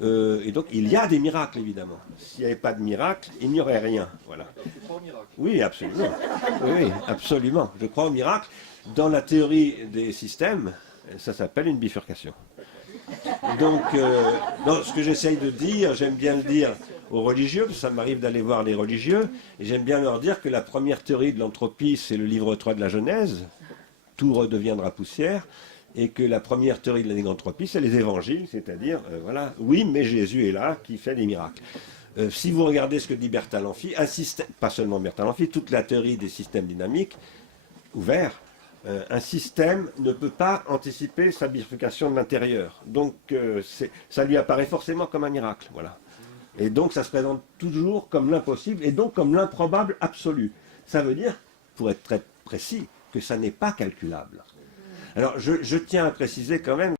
Et donc il y a des miracles, évidemment. S'il n'y avait pas de miracle, il n'y aurait rien. Voilà. Tu crois au miracle? Oui, absolument. Oui, absolument. Je crois au miracle. Dans la théorie des systèmes, ça s'appelle une bifurcation. Donc, ce que j'essaye de dire, j'aime bien le dire aux religieux, parce que ça m'arrive d'aller voir les religieux, et j'aime bien leur dire que la première théorie de l'entropie, c'est le livre 3 de la Genèse, tout redeviendra poussière, et que la première théorie de la négantropie, c'est les évangiles, c'est-à-dire, voilà, oui, mais Jésus est là, qui fait des miracles. Si vous regardez ce que dit Bertalanffy, pas seulement Bertalanffy, toute la théorie des systèmes dynamiques, ouverts, un système ne peut pas anticiper sa bifurcation de l'intérieur. Donc, ça lui apparaît forcément comme un miracle. Voilà. Et donc, ça se présente toujours comme l'impossible, et donc comme l'improbable absolu. Ça veut dire, pour être très précis, que ça n'est pas calculable. Alors, je tiens à préciser quand même